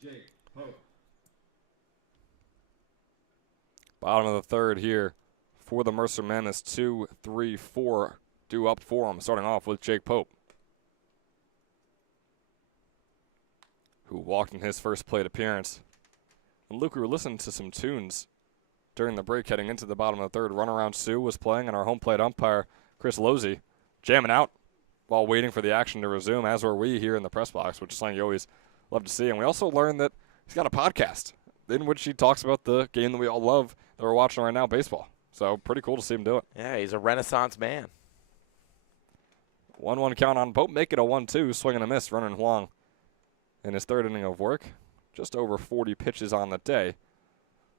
Jake Pope. Bottom of the third here for the Mercer Mammoths. 2, 3, 4 due up for them, starting off with Jake Pope, who walked in his first plate appearance. And Luke, we were listening to some tunes during the break heading into the bottom of the third. Runaround Sue was playing, and our home plate umpire, Chris Losey, jamming out while waiting for the action to resume, as were we here in the press box, which is something you always love to see. And we also learned that he's got a podcast in which he talks about the game that we all love that we're watching right now, baseball. So pretty cool to see him do it. Yeah, he's a Renaissance man. 1-1 count on Pope. Make it a 1-2. Swing and a miss. Running Huang in his third inning of work. Just over 40 pitches on the day.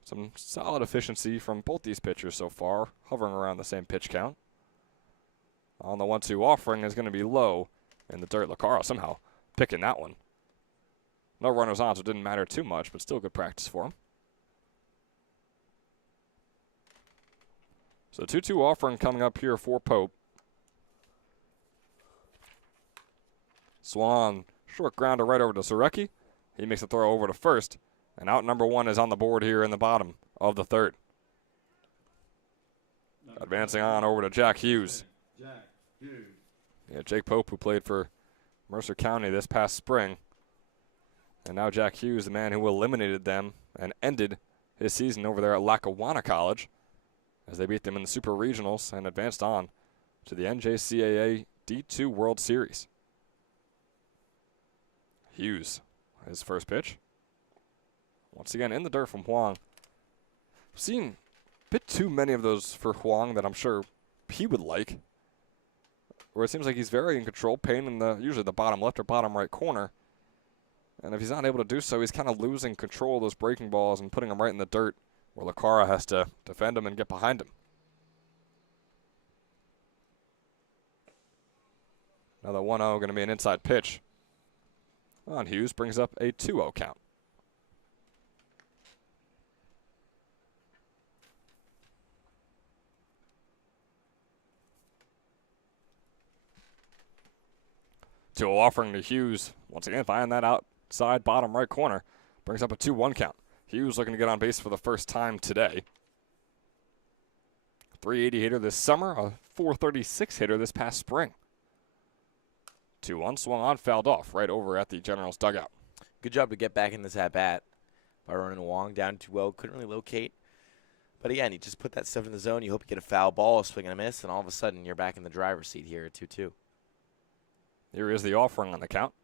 Some solid efficiency from both these pitchers so far, hovering around the same pitch count. On the 1-2 offering is going to be low in the dirt. Lacaro somehow picking that one. No runners on, so it didn't matter too much, but still good practice for him. So 2-2 offering coming up here for Pope. Swan, short grounder right over to Surecki. He makes a throw over to first. And out number 1 is on the board here in the bottom of the third. Advancing on over to Jack Hughes. Jack Hughes. Yeah, Jake Pope, who played for Mercer County this past spring. And now Jack Hughes, the man who eliminated them and ended his season over there at Lackawanna College as they beat them in the Super Regionals and advanced on to the NJCAA D2 World Series. Hughes, his first pitch. Once again, in the dirt from Huang. I've seen a bit too many of those for Huang that I'm sure he would like, where it seems like he's very in control, pain in the usually the bottom left or bottom right corner. And if he's not able to do so, he's kind of losing control of those breaking balls and putting them right in the dirt where Lacaro has to defend him and get behind him. Another 1-0 going to be an inside pitch on Hughes, brings up a 2-0 count. Two offering to Hughes. Once again, finding that outside bottom right corner. Brings up a 2-1 count. Hughes looking to get on base for the first time today. 380 hitter this summer, a 436 hitter this past spring. 2-1, swung on, fouled off right over at the Generals dugout. Good job to get back in this at-bat by running Wong down 2-0. Couldn't really locate. But again, you just put that stuff in the zone. You hope you get a foul ball, a swing and a miss, and all of a sudden you're back in the driver's seat here at 2-2. Here is the offering on the count.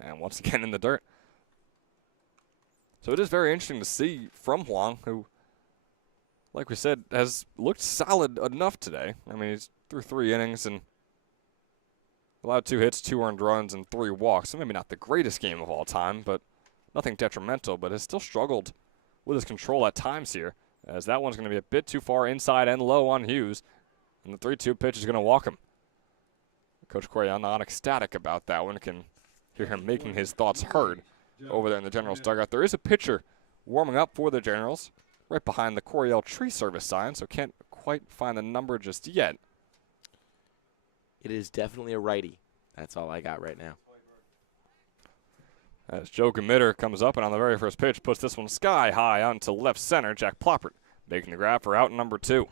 And once again in the dirt. So it is very interesting to see from Huang, who, like we said, has looked solid enough today. I mean, he's through 3 innings and allowed 2 hits, 2 earned runs, and 3 walks. So maybe not the greatest game of all time, but nothing detrimental, but has still struggled with his control at times here, as that one's going to be a bit too far inside and low on Hughes, and the 3-2 pitch is going to walk him. Coach Coryell not ecstatic about that one. Can hear him making his thoughts heard over there in the Generals dugout. There is a pitcher warming up for the Generals right behind the Coryell Tree Service sign, so can't quite find the number just yet. It is definitely a righty. That's all I got right now. As Joe Gamitter comes up and on the very first pitch puts this one sky high onto left center, Jack Ploppert making the grab for out number 2.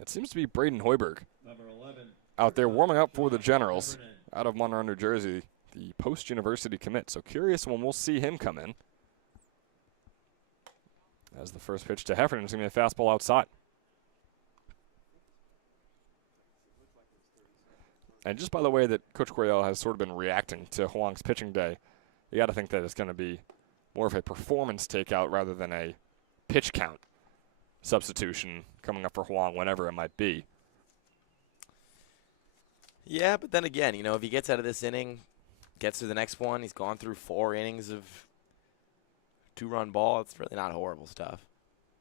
It seems to be Braden Hoiberg Number 11. out there warming up for the Generals out of Monroe, New Jersey, the post-university commit. So curious when we'll see him come in. As the first pitch to Heffernan is going to be a fastball outside. And just by the way that Coach Coryell has sort of been reacting to Huang's pitching day, you got to think that it's going to be more of a performance takeout rather than a pitch count substitution coming up for Huang whenever it might be. Yeah, but then again, you know, if he gets out of this inning, gets to the next one, he's gone through 4 innings of 2-run ball. It's really not horrible stuff,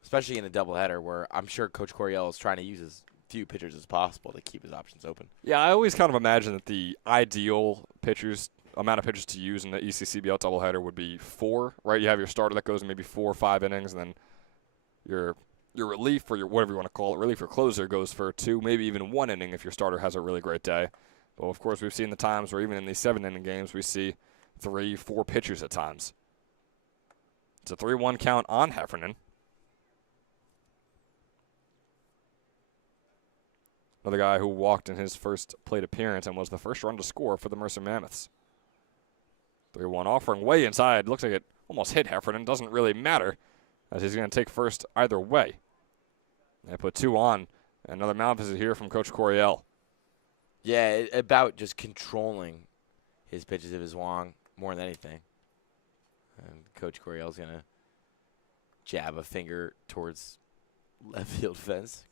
especially in a doubleheader where I'm sure Coach Coryell is trying to use as few pitchers as possible to keep his options open. Yeah, I always kind of imagine that the ideal amount of pitchers to use in the ECCBL doubleheader would be 4, right? You have your starter that goes maybe 4 or 5 innings, and then your relief, or your whatever you want to call it, relief or closer goes for 2, maybe even 1 inning if your starter has a really great day. But of course, we've seen the times where even in these 7-inning games, we see 3, 4 pitchers at times. It's a 3-1 count on Heffernan. Another guy who walked in his first plate appearance and was the first run to score for the Mercer Mammoths. 3-1 offering way inside. Looks like it almost hit Heffernan. Doesn't really matter, as he's going to take first either way. They put 2 on. Another mound visit here from Coach Coryell. Yeah, about just controlling his pitches of his Wong more than anything. And Coach Coryell's going to jab a finger towards left field fence.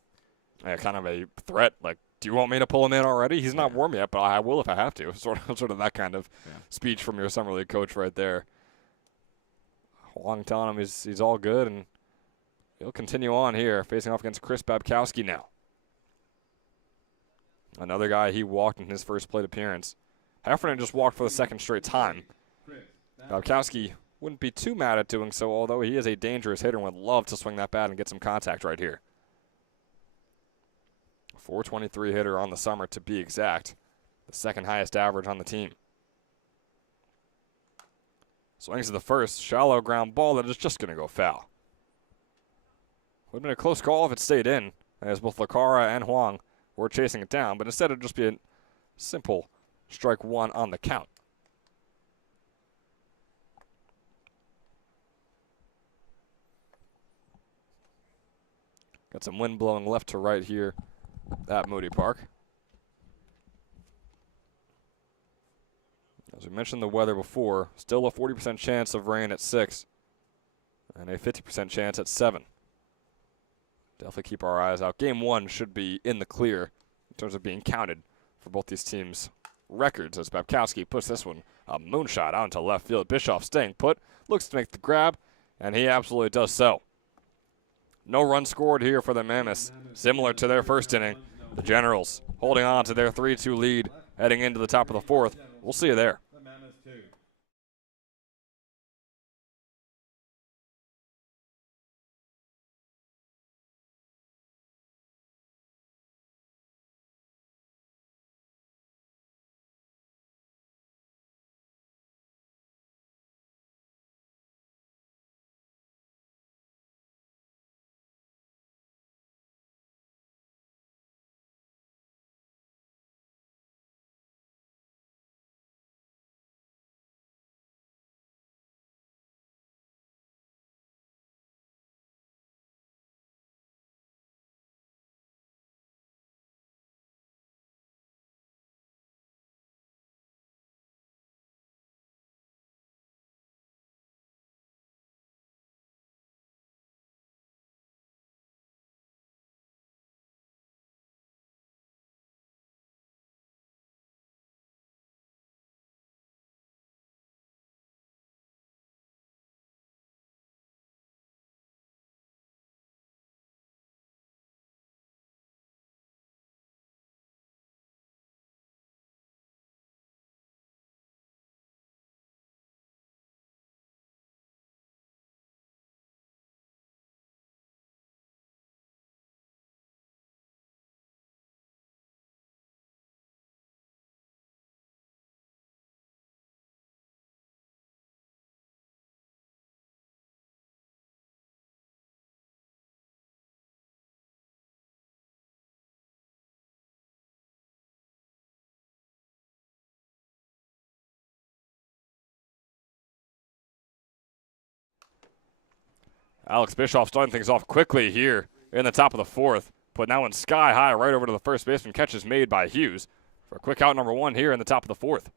Yeah, kind of a threat. Like, do you want me to pull him in already? He's not warm yet, but I will if I have to. Sort of that kind of speech from your summer league coach right there. Huang telling him he's all good, and he'll continue on here, facing off against Chris Babkowski now. Another guy he walked in his first plate appearance. Heffernan just walked for the 2nd straight time. Babkowski wouldn't be too mad at doing so, although he is a dangerous hitter and would love to swing that bat and get some contact right here. 423 hitter on the summer, to be exact. The 2nd highest average on the team. Swings to the first, shallow ground ball that is just going to go foul. Would have been a close call if it stayed in, as both Lacara and Huang were chasing it down, but instead it would just be a simple strike 1 on the count. Got some wind blowing left to right here at Moody Park. As we mentioned the weather before, still a 40% chance of rain at 6 and a 50% chance at 7. Definitely keep our eyes out. Game 1 should be in the clear in terms of being counted for both these teams' records, as Babkowski puts this one a moonshot out into left field. Bischoff staying put, looks to make the grab, and he absolutely does so. No run scored here for the Mammoths. Similar to their first inning, the Generals holding on to their 3-2 lead heading into the top of the 4th. We'll see you there. Alex Bischoff starting things off quickly here in the top of the fourth. Putting that one sky high right over to the first baseman. Catch is made by Hughes for a quick out number one here in the top of the fourth.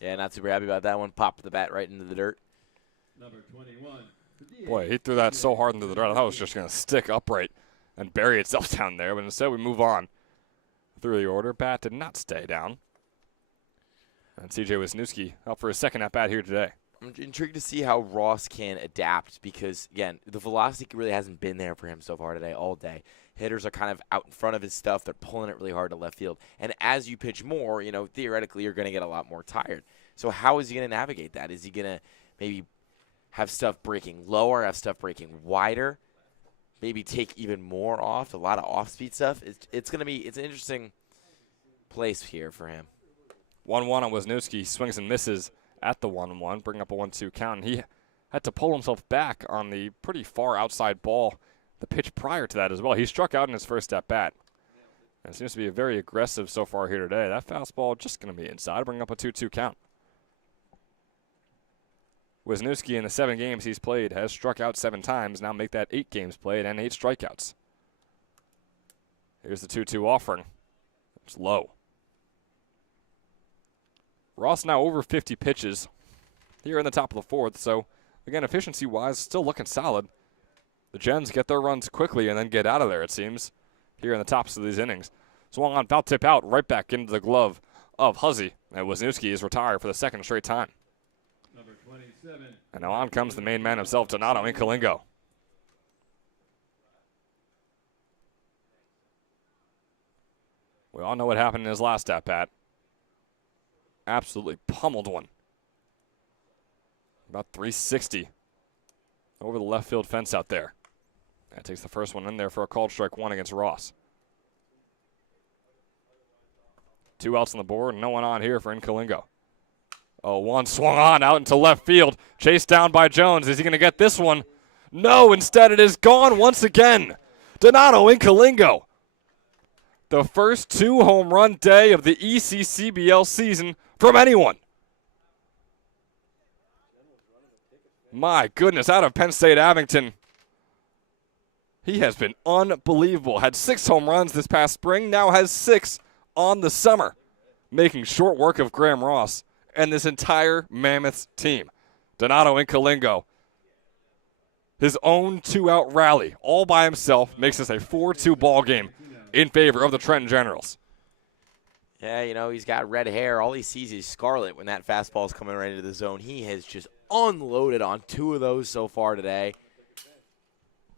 Yeah, not super happy about that one. Popped the bat right into the dirt. Number 21. Boy, he threw that so hard into the dirt. I thought it was just going to stick upright and bury itself down there. But instead we move on through the order. Bat did not stay down. And C.J. Wisniewski up for his second at-bat here today. I'm intrigued to see how Ross can adapt because, again, the velocity really hasn't been there for him so far today, all day. Hitters are kind of out in front of his stuff. They're pulling it really hard to left field. And as you pitch more, you know, theoretically you're going to get a lot more tired. So how is he going to navigate that? Is he going to maybe have stuff breaking lower, have stuff breaking wider, maybe take even more off, a lot of off-speed stuff? It's an interesting place here for him. 1-1 on Wisniewski. Swings and misses at the 1-1, bring up a 1-2 count. And he had to pull himself back on the pretty far outside ball the pitch prior to that as well. He struck out in his first at-bat. And seems to be very aggressive so far here today. That fastball just going to be inside, bring up a 2-2 count. Wisniewski in the 7 games he's played has struck out 7 times. Now make that 8 games played and 8 strikeouts. Here's the 2-2 offering. It's low. Ross now over 50 pitches here in the top of the fourth. So, again, efficiency-wise, still looking solid. The Gens get their runs quickly and then get out of there, it seems, here in the tops of these innings. Swung on, foul tip out, right back into the glove of Huzzy. And Wisniewski is retired for the second straight time. Number 27. And now on comes the main man himself, Donato Incalingo. We all know what happened in his last at-bat. Absolutely pummeled one. About 360 over the left field fence out there. That takes the first one in there for a called strike one against Ross. 2 outs on the board, no one on here for Incalingo. Oh, one swung on out into left field. Chased down by Jones. Is he going to get this one? No, instead it is gone once again. Donato Incalingo. The first 2 home run day of the ECCBL season from anyone. My goodness, out of Penn State Abington. He has been unbelievable. Had 6 home runs this past spring, now has 6 on the summer, making short work of Graham Ross and this entire Mammoths team. Donato Incalingo, his own 2-out rally, all by himself, makes this a 4-2 ball game in favor of the Trenton Generals. Yeah, you know, he's got red hair. All he sees is scarlet when that fastball's coming right into the zone. He has just unloaded on 2 of those so far today.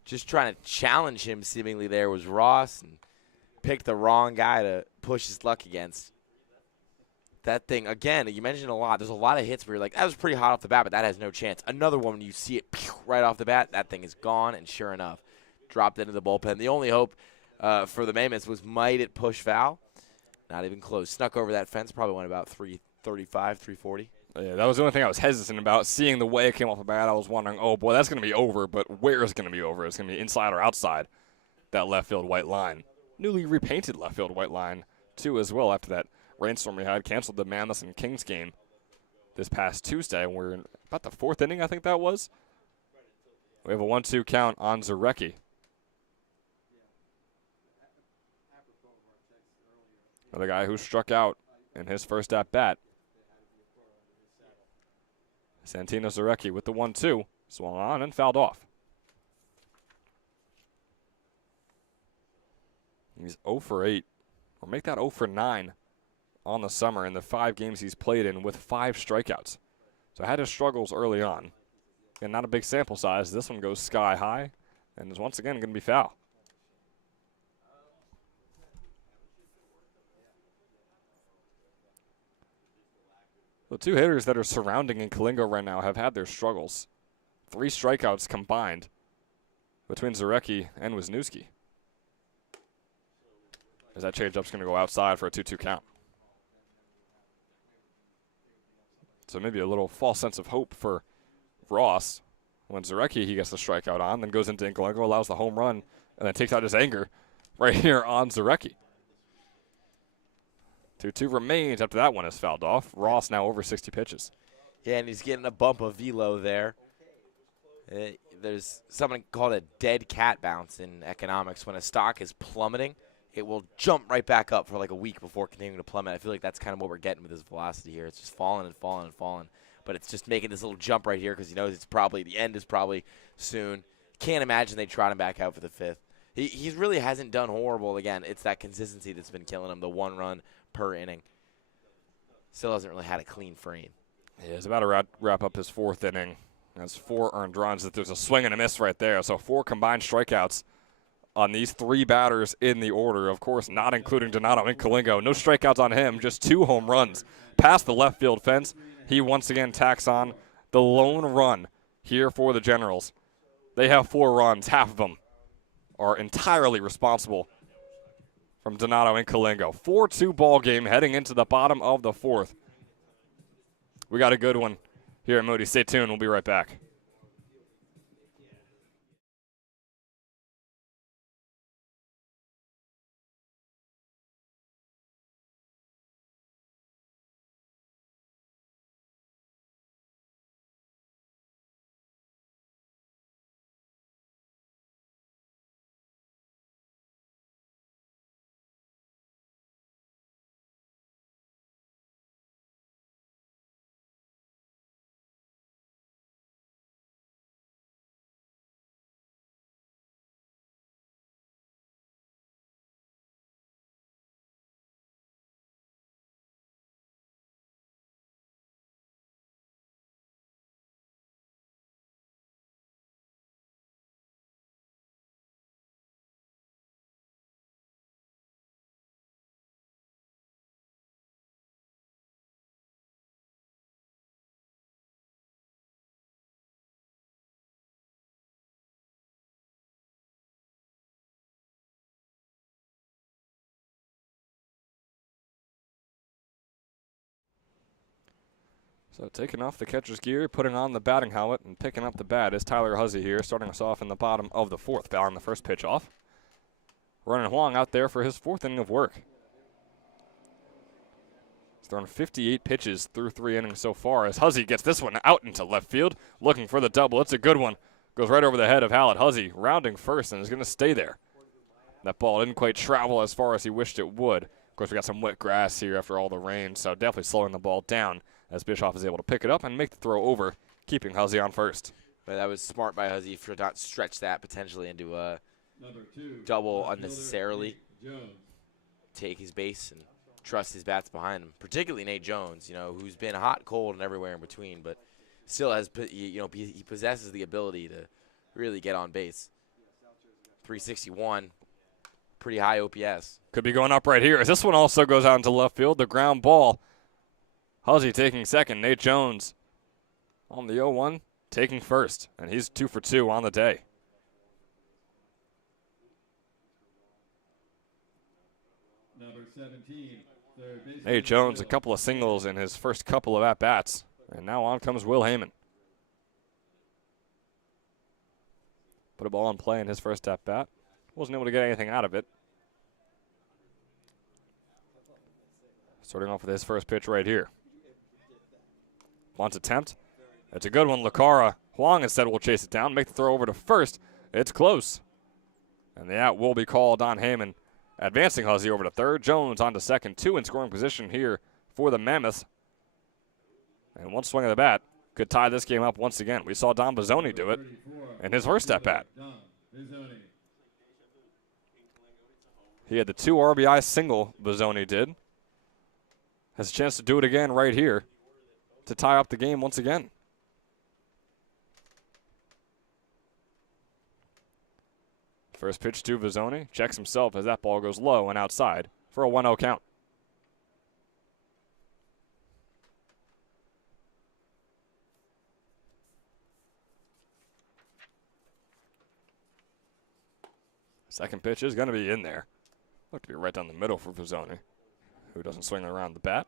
Just trying to challenge him seemingly there was Ross and picked the wrong guy to push his luck against. That thing, again, you mentioned a lot. There's a lot of hits where you're like, that was pretty hot off the bat, but that has no chance. Another one, when you see it right off the bat, that thing is gone, and sure enough, dropped into the bullpen. The only hope for the Mammoths was might it push foul. Not even close. Snuck over that fence, probably went about 335, 340. Yeah, that was the only thing I was hesitant about. Seeing the way it came off the bat, I was wondering, oh, boy, that's going to be over, but where is it going to be over? It's going to be inside or outside that left field white line. Newly repainted left field white line, too, as well, after that rainstorm we had. Canceled the Mammoths and Kings game this past Tuesday. We're in about the 4th inning, I think that was. We have a 1-2 count on Zarecki. Another guy who struck out in his first at-bat. Santino Zarecki with the 1-2. Swung on and fouled off. He's 0 for 8. Or make that 0 for 9 on the summer in the 5 games he's played in with 5 strikeouts. So had his struggles early on. And not a big sample size. This one goes sky high and is once again going to be foul. The 2 hitters that are surrounding Incalingo right now have had their struggles. 3 strikeouts combined between Zarecki and Wisniewski. As that changeup's going to go outside for a 2-2 count. So maybe a little false sense of hope for Ross. When Zarecki, he gets the strikeout on, then goes into Incalingo, allows the home run, and then takes out his anger right here on Zarecki. 2-2 remains after that one is fouled off. Ross now over 60 pitches. Yeah, and he's getting a bump of velo there. There's something called a dead cat bounce in economics. When a stock is plummeting, it will jump right back up for like a week before continuing to plummet. I feel like that's kind of what we're getting with this velocity here. It's just falling and falling and falling. But it's just making this little jump right here because he knows the end is probably soon. Can't imagine they trot him back out for the 5th. He really hasn't done horrible. Again, it's that consistency that's been killing him, the 1 run per inning. Still hasn't really had a clean frame. Yeah, he's about to wrap up his 4th inning. That's 4 earned runs. There's a swing and a miss right there. So 4 combined strikeouts on these 3 batters in the order. Of course, not including Donato Incalingo. No strikeouts on him, just 2 home runs past the left field fence. He once again tacks on the lone run here for the Generals. They have 4 runs. Half of them are entirely responsible from Donato Incalingo. 4-2 ball game heading into the bottom of the 4th. We got a good one here at Moody. Stay tuned. We'll be right back. So taking off the catcher's gear, putting on the batting helmet, and picking up the bat is Tyler Huzzy here, starting us off in the bottom of the 4th, fouling the first pitch off. Running Huang out there for his 4th inning of work. He's thrown 58 pitches through 3 innings so far as Huzzy gets this one out into left field, looking for the double. It's a good one. Goes right over the head of Hallett. Huzzy rounding first and is going to stay there. That ball didn't quite travel as far as he wished it would. Of course, we got some wet grass here after all the rain, so definitely slowing the ball down as Bischoff is able to pick it up and make the throw over, keeping Huzzy on first. But that was smart by Huzzy for not stretch that potentially into a double unnecessarily. Take his base and trust his bats behind him, particularly Nate Jones, who's been hot, cold, and everywhere in between, but still has, he possesses the ability to really get on base. 361, pretty high OPS. Could be going up right here as this one also goes out into left field. The ground ball. Huzzy taking second. Nate Jones on the 0-1, taking first, and he's 2 for 2 on the day. Number 17, third baseman. Nate Jones, a couple of singles in his first couple of at-bats, and now on comes Will Heyman. Put a ball in play in his first at-bat. Wasn't able to get anything out of it. Starting off with his first pitch right here. Wants attempt. It's a good one. Lucara. Huang instead will chase it down, make the throw over to first. It's close. And the out will be called on Heyman. Advancing Huzzy over to third. Jones on to second. 2 in scoring position here for the Mammoths. And one swing of the bat could tie this game up once again. We saw Don Bizzoni do it in his first at-bat. He had the 2 RBI single Bizzoni did. Has a chance to do it again right here to tie up the game once again. First pitch to Bizzoni. Checks himself as that ball goes low and outside for a 1-0 count. Second pitch is going to be in there. Look to be right down the middle for Bizzoni, who doesn't swing around the bat.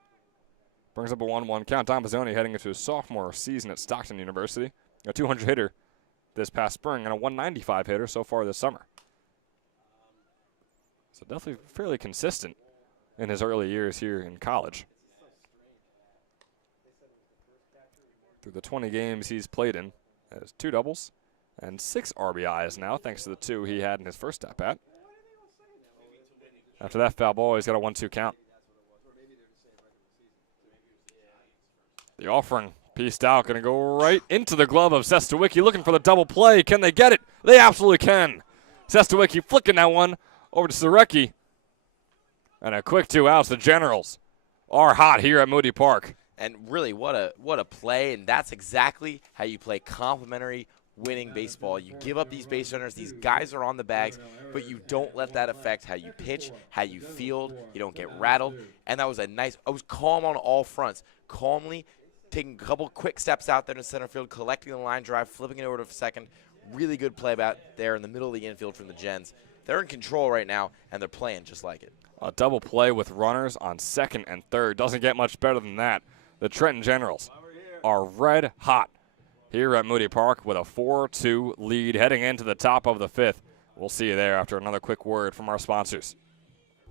Brings up a 1-1 count. Don Bizzoni heading into his sophomore season at Stockton University. A 200 hitter this past spring and a 195 hitter so far this summer. So definitely fairly consistent in his early years here in college. Through the 20 games he's played in, has 2 doubles And 6 RBIs now, thanks to the 2 he had in his first at-bat. After that foul ball, he's got a 1-2 count. The offering pieced out, going to go right into the glove of Sestawicki, looking for the double play. Can they get it? They absolutely can. Sestawicki flicking that one over to Sarecki. And a quick 2 outs. The Generals are hot here at Moody Park. And really, what a play, and that's exactly how you play complimentary winning baseball. You give up these base runners. These guys are on the bags, but you don't let that affect how you pitch, how you field. You don't get rattled. And that was a nice – I was calm on all fronts. Calmly taking a couple quick steps out there to center field, collecting the line drive, flipping it over to second. Really good play out there in the middle of the infield from the Gens. They're in control right now, and they're playing just like it. A double play with runners on second and third. Doesn't get much better than that. The Trenton Generals are red hot here at Moody Park with a 4-2 lead heading into the top of the 5th. We'll see you there after another quick word from our sponsors.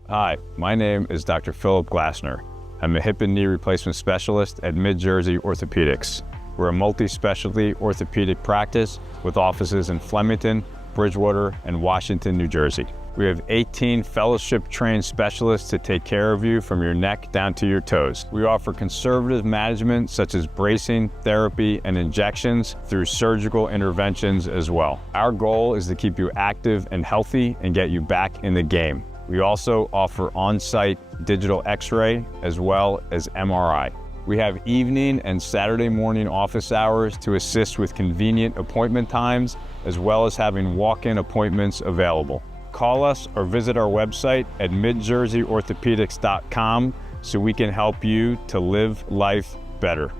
Hi, my name is Dr. Philip Glassner. I'm a hip and knee replacement specialist at Mid-Jersey Orthopedics. We're a multi-specialty orthopedic practice with offices in Flemington, Bridgewater, and Washington, New Jersey. We have 18 fellowship-trained specialists to take care of you from your neck down to your toes. We offer conservative management such as bracing, therapy, and injections through surgical interventions as well. Our goal is to keep you active and healthy and get you back in the game. We also offer on-site digital x-ray as well as MRI. We have evening and Saturday morning office hours to assist with convenient appointment times, as well as having walk-in appointments available. Call us or visit our website at midjerseyorthopedics.com so we can help you to live life better.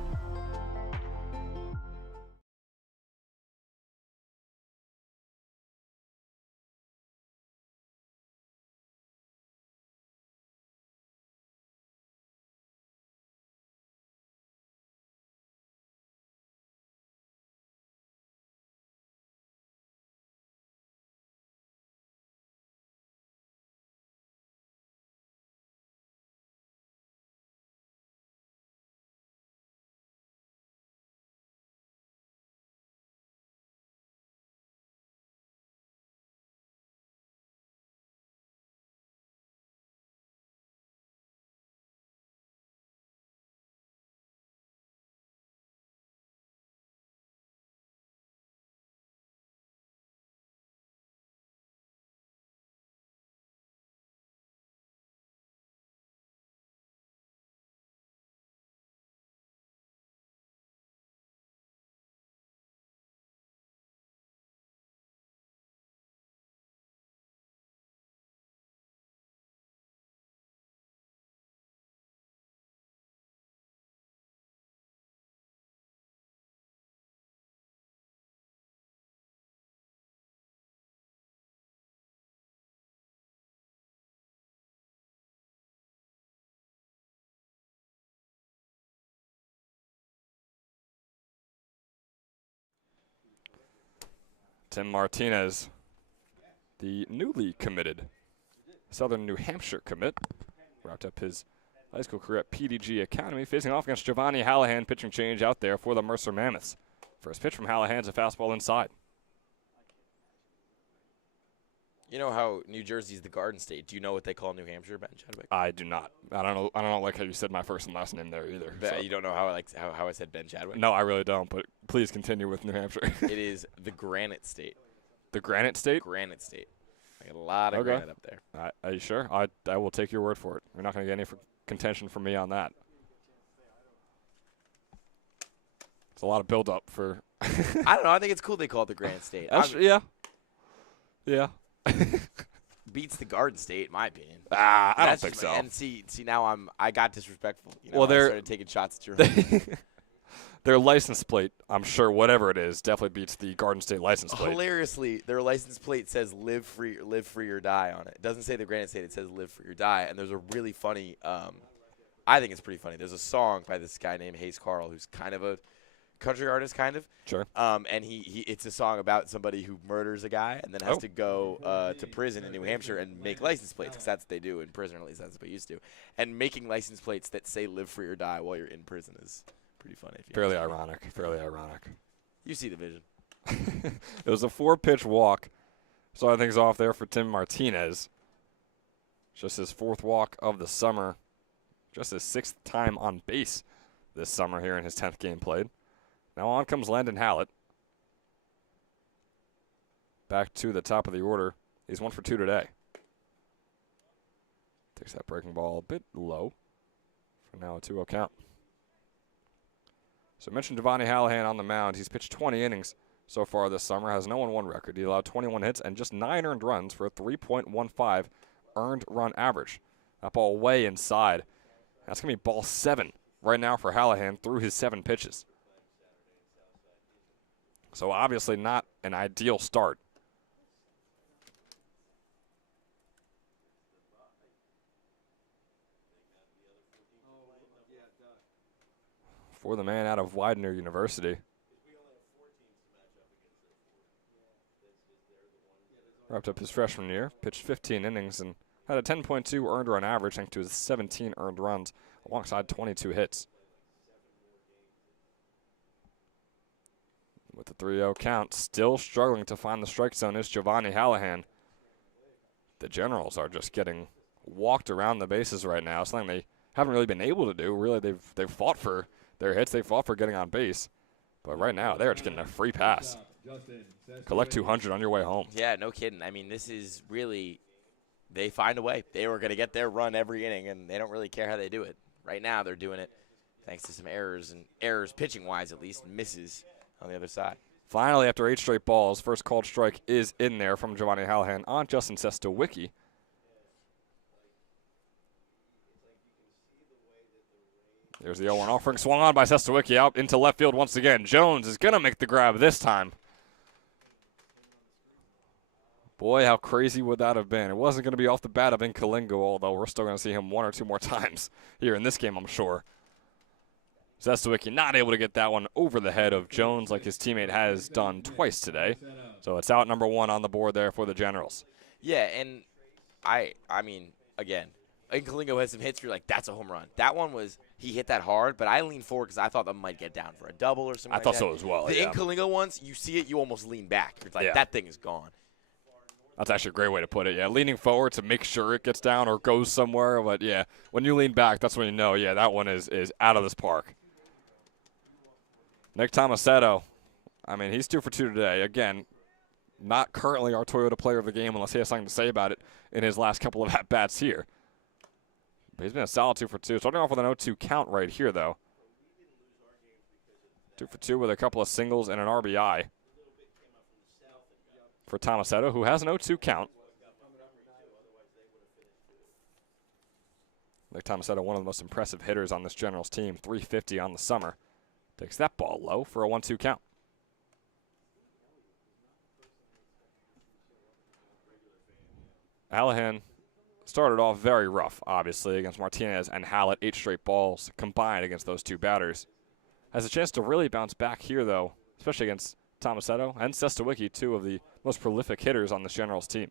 Tim Martinez, the newly committed Southern New Hampshire commit, wrapped up his high school career at PDG Academy, facing off against Giovanni Hallahan, pitching change out there for the Mercer Mammoths. First pitch from Hallahan's a fastball inside. You know how New Jersey's the Garden State. Do you know what they call New Hampshire, Ben Chadwick? I do not. I don't know like how you said my first and last name there either. So. You don't know how I said Ben Chadwick? No, I really don't, but please continue with New Hampshire. It is the Granite State. The Granite State? Granite State. I got a lot of granite up there. Are you sure? I will take your word for it. You're not going to get any contention from me on that. It's a lot of build-up for I don't know. I think it's cool they call it the Granite State. Yeah. Yeah. Beats the Garden State, in my opinion. I don't think so. And see, now I got disrespectful. You know, Well, I started taking shots at your home. Their license plate, I'm sure, whatever it is, definitely beats the Garden State license plate. Hilariously, their license plate says "Live free or die" on it. It doesn't say the Granite State; it says "Live free or die." And there's a really funny. I think it's pretty funny. There's a song by this guy named Hayes Carl, who's kind of a country artist, kind of. Sure. And it's a song about somebody who murders a guy and then has to go to prison in New Hampshire and make license plates, because that's what they do in prison, or at least that's what they used to. And making license plates that say "Live free or die" while you're in prison is pretty funny. Fairly ironic. You see the vision. It was a 4-pitch walk. Starting things off there for Tim Martinez. Just his 4th walk of the summer. Just his 6th time on base this summer here in his 10th game played. Now on comes Landon Hallett. Back to the top of the order. He's 1 for 2 today. Takes that breaking ball a bit low. For now a 2-0 count. So I mentioned Devontae Hallahan on the mound. He's pitched 20 innings so far this summer. Has no 1-1 record. He allowed 21 hits and just 9 earned runs for a 3.15 earned run average. That ball way inside. That's going to be ball 7 right now for Hallahan through his 7 pitches. So obviously not an ideal start. For the man out of Widener University. Wrapped up his freshman year, pitched 15 innings, and had a 10.2 earned run average thanks to his 17 earned runs alongside 22 hits. With the 3-0 count, still struggling to find the strike zone is Giovanni Hallahan. The Generals are just getting walked around the bases right now, something they haven't really been able to do. Really, they've fought for their hits. They fought for getting on base. But right now, they're just getting a free pass. Collect 200 on your way home. Yeah, no kidding. I mean, this is really, they find a way. They were going to get their run every inning, and they don't really care how they do it. Right now, they're doing it thanks to some errors pitching-wise at least, and misses on the other side. Finally, after 8 straight balls, first called strike is in there from Giovanni Hallahan on Justin Sestowicki. There's the 0-1 offering, swung on by Sestowicki out into left field once again. Jones is going to make the grab this time. Boy, how crazy would that have been? It wasn't going to be off the bat of Inkalingo, although we're still going to see him 1 or 2 more times here in this game, I'm sure. Sestowicki not able to get that one over the head of Jones like his teammate has done twice today. So it's out number 1 on the board there for the Generals. Yeah, and I mean, again, Inkalingo has some hits where you're like, that's a home run. That one was, he hit that hard, but I leaned forward because I thought that might get down for a double or something I like thought that. so as well, The yeah. Inkalingo ones, you see it, you almost lean back. It's like, Yeah. that thing is gone. That's actually a great way to put it, yeah. Leaning forward to make sure it gets down or goes somewhere. But, yeah, when you lean back, that's when you know, yeah, that one is out of this park. Nick Tomasetto, I mean, he's 2 for 2 today. Again, not currently our Toyota player of the game unless he has something to say about it in his last couple of at-bats here. But he's been a solid 2 for 2. Starting off with an 0-2 count right here, though. 2 for 2 with a couple of singles and an RBI for Tomasetto, who has an 0-2 count. Nick Tomasetto, one of the most impressive hitters on this Generals team, 350 on the summer. Takes that ball low for a 1-2 count. Hallahan started off very rough, obviously, against Martinez and Hallett. 8 straight balls combined against those 2 batters. Has a chance to really bounce back here, though, especially against Tomasetto and Sestowicki, 2 of the most prolific hitters on this Generals team.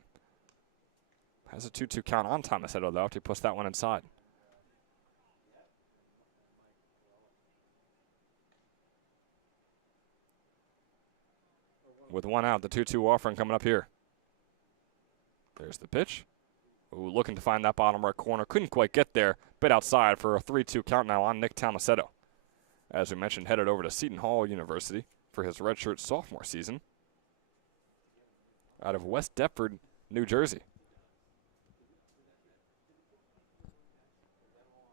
Has a 2-2 count on Tomasetto, though, after he puts that one inside. With 1 out, the 2-2 offering coming up here. There's the pitch. Ooh, looking to find that bottom right corner. Couldn't quite get there. Bit outside for a 3-2 count now on Nick Tomasetto. As we mentioned, headed over to Seton Hall University for his redshirt sophomore season out of West Deptford, New Jersey.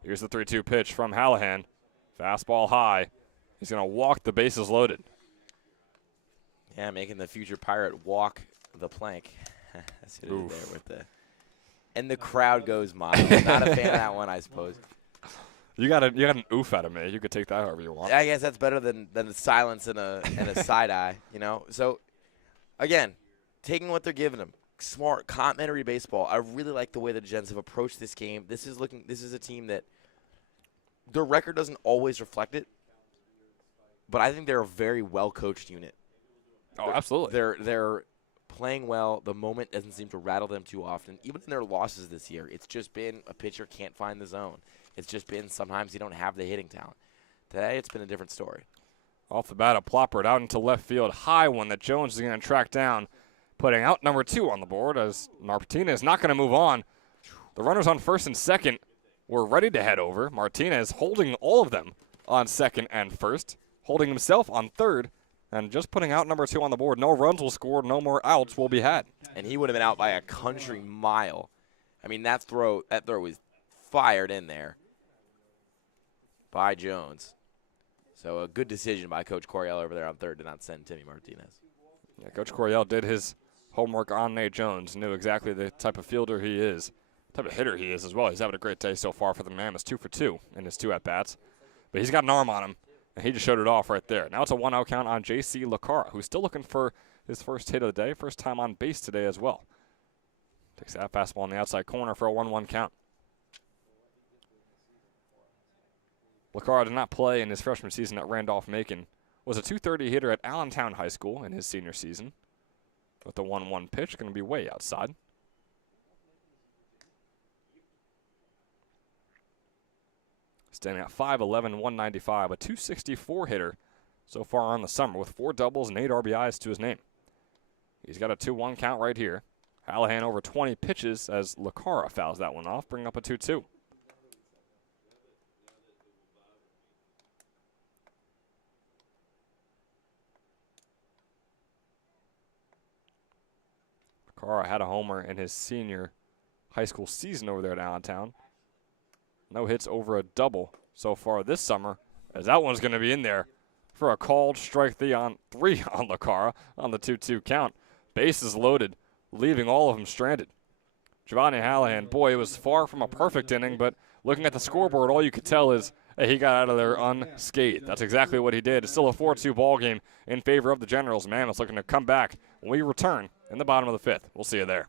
Here's the 3-2 pitch from Hallahan. Fastball high. He's going to walk the bases loaded. Yeah, making the future Pirate walk the plank. That's who did there with the, and the crowd goes mild. Not a fan of that one, I suppose. You got an oof out of me. You could take that however you want. I guess that's better than the silence and a side eye, you know. So, again, taking what they're giving them, smart, complimentary baseball. I really like the way the Gens have approached this game. This is a team that their record doesn't always reflect it, but I think they're a very well coached unit. Oh, absolutely. They're playing well. The moment doesn't seem to rattle them too often. Even in their losses this year, it's just been a pitcher can't find the zone. It's just been sometimes you don't have the hitting talent. Today, it's been a different story. Off the bat, a plopper out into left field. High one that Jones is going to track down, putting out number 2 on the board as Martinez not going to move on. The runners on first and second were ready to head over. Martinez holding all of them on second and first, holding himself on third, and just putting out number 2 on the board. No runs will score, no more outs will be had. And he would have been out by a country mile. I mean, that throw was fired in there by Jones. So a good decision by Coach Coryell over there on third to not send Timmy Martinez. Yeah, Coach Coryell did his homework on Nate Jones, knew exactly the type of fielder he is, type of hitter he is as well. He's having a great day so far for the Mammoths, 2 for 2 in his 2 at-bats. But he's got an arm on him, and he just showed it off right there. Now it's a 1-out count on J.C. LaCara, who's still looking for his first hit of the day, first time on base today as well. Takes that fastball on the outside corner for a 1-1 count. LaCara did not play in his freshman season at Randolph-Macon. Was a .230 hitter at Allentown High School in his senior season. With the 1-1 pitch, going to be way outside. Standing at 5'11", 195, a .264 hitter so far on the summer with 4 doubles and 8 RBIs to his name. He's got a 2-1 count right here. Hallahan over 20 pitches as LaCara fouls that one off, bringing up a 2-2. LaCara had a homer in his senior high school season over there at Allentown. No hits over a double so far this summer, as that one's going to be in there for a called strike 3 on LaCara on the 2-2 count. Bases loaded, leaving all of them stranded. Giovanni Hallahan, boy, it was far from a perfect inning, but looking at the scoreboard, all you could tell is he got out of there unscathed. That's exactly what he did. It's still a 4-2 ball game in favor of the Generals. Mammoths looking to come back when we return in the bottom of the 5th. We'll see you there.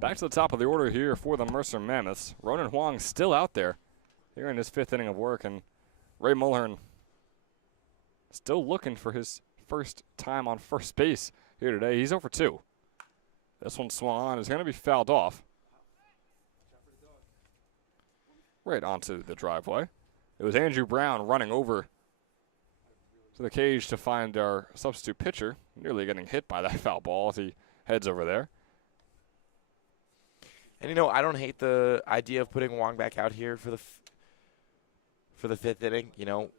Back to the top of the order here for the Mercer Mammoths. Ronan Huang still out there here in his 5th inning of work, and Ray Mulhern still looking for his first time on first base here today. He's 0 for 2. This one swung on, is going to be fouled off. Right onto the driveway. It was Andrew Brown running over to to the cage to find our substitute pitcher, nearly getting hit by that foul ball as he heads over there. And, you know, I don't hate the idea of putting Wong back out here for the fifth inning, you know,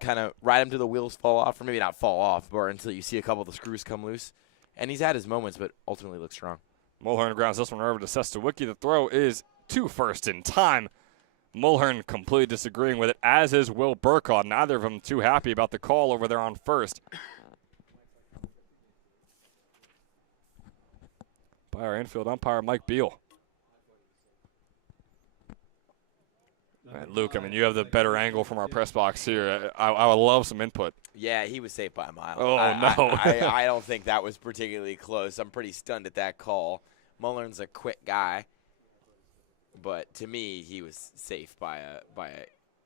kind of ride him till the wheels fall off, or maybe not fall off, but until you see a couple of the screws come loose. And he's had his moments, but ultimately looks strong. Mulhern grounds this one over to Sestawicki. The throw is to first in time. Mulhern completely disagreeing with it, as is Will Burkhaw. Neither of them too happy about the call over there on first. By our infield umpire, Mike Beal. And Luke, I mean, you have the better angle from our press box here. I would love some input. Yeah, he was safe by a mile. Oh, no. I don't think that was particularly close. I'm pretty stunned at that call. Mulhern's a quick guy, but to me, he was safe by a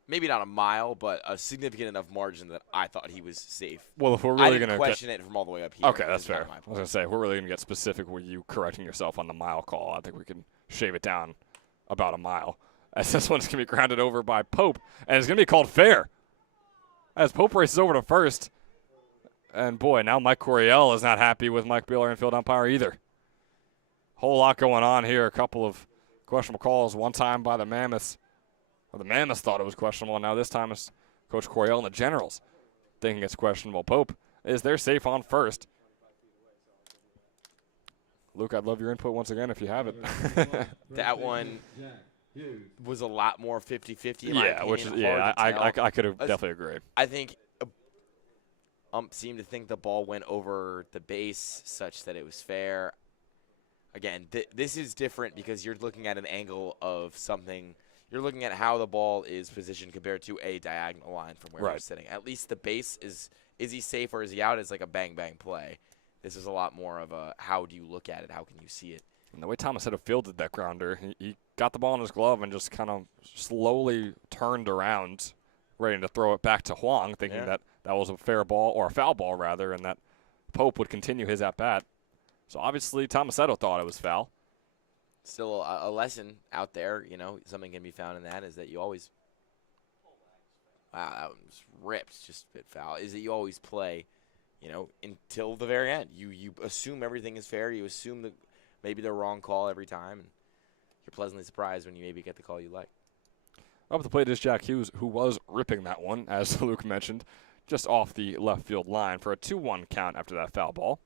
maybe not a mile, but a significant enough margin that I thought he was safe. Well, if we're I really didn't going to question it from all the way up here. Okay, that's fair. I was going to say, if we're really going to get specific with you correcting yourself on the mile call, I think we can shave it down about a mile. As this one's going to be grounded over by Pope, and it's going to be called fair. As Pope races over to first. And, boy, now Mike Coryell is not happy with Mike Beal, our infield umpire, either. Whole lot going on here. A couple of questionable calls. One time by the Mammoths. Well, the Mammoths thought it was questionable. Now this time it's Coach Coryell and the Generals thinking it's questionable. Pope is there safe on first. Luke, I'd love your input once again if you have it. That one was a lot more 50-50 in my Yeah, opinion. which is, yeah, I could have As- definitely agreed. I think ump seemed to think the ball went over the base such that it was fair. Again, this is different because you're looking at an angle of something. You're looking at how the ball is positioned compared to a diagonal line from where he's sitting. At least the base is he safe or is he out? It's like a bang-bang play. This is a lot more of a how do you look at it? How can you see it? And the way Thomas had fielded that grounder, he got the ball in his glove and just kind of slowly turned around, ready to throw it back to Huang, thinking that was a fair ball, or a foul ball rather, and that Pope would continue his at-bat. So obviously Tomasetto thought it was foul. Still a lesson out there, you know, something can be found in that is that you always – wow, that one was ripped, just a bit foul, is that you always play, you know, until the very end. You assume everything is fair. You assume that maybe the wrong call every time, and you're pleasantly surprised when you maybe get the call you like. Up at the plate is Jack Hughes, who was ripping that one, as Luke mentioned, just off the left field line for a 2-1 count after that foul ball.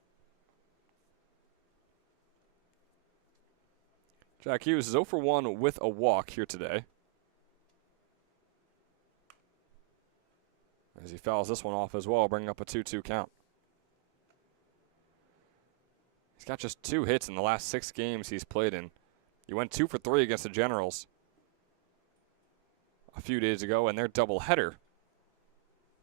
Jack Hughes is 0 for 1 with a walk here today, as he fouls this one off as well, bringing up a 2-2 count. He's got just 2 hits in the last 6 games he's played in. He went 2 for 3 against the Generals a few days ago, and their doubleheader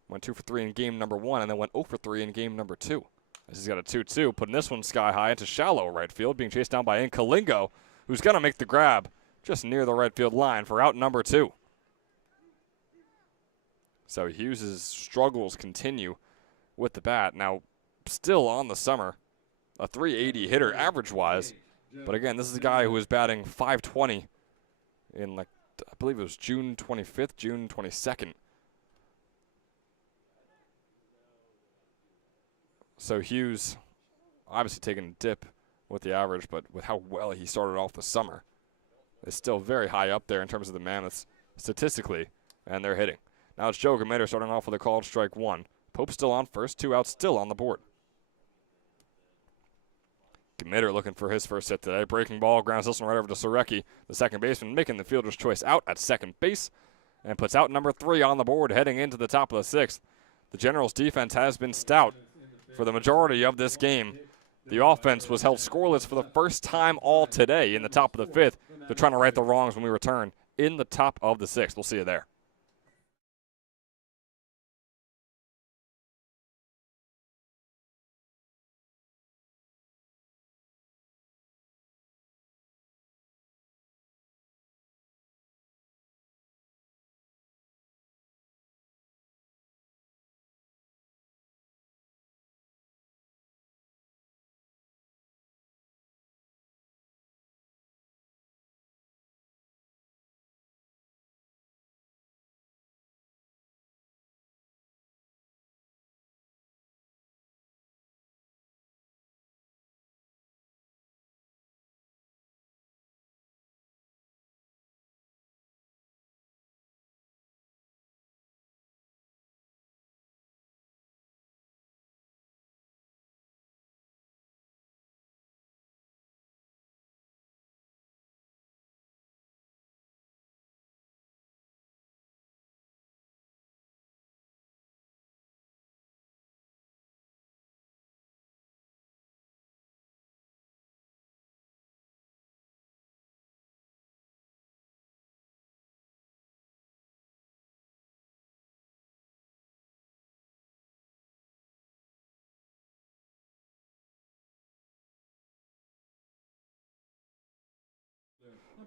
went 2 for 3 in game number 1, and then went 0 for 3 in game number 2. As he's got a 2-2, putting this one sky high into shallow right field, being chased down by Inkalingo, who's going to make the grab just near the right field line for out number 2. So Hughes' struggles continue with the bat. Now, still on the summer, a 380 hitter average-wise. But again, this is a guy who was batting .520 in, like, I believe it was June 25th, June 22nd. So Hughes obviously taking a dip with the average, but with how well he started off the summer, is still very high up there in terms of the Mammoths statistically, and they're hitting. Now it's Joe Gamitter starting off with a called strike 1. Pope still on first, 2 outs still on the board. Gamitter looking for his first hit today. Breaking ball, grounds this one right over to Sorecki, the second baseman, making the fielder's choice out at second base, and puts out number 3 on the board heading into the top of the 6th. The Generals' defense has been stout for the majority of this game. The offense was held scoreless for the first time all today in the top of the 5th. They're trying to right the wrongs when we return in the top of the 6th. We'll see you there.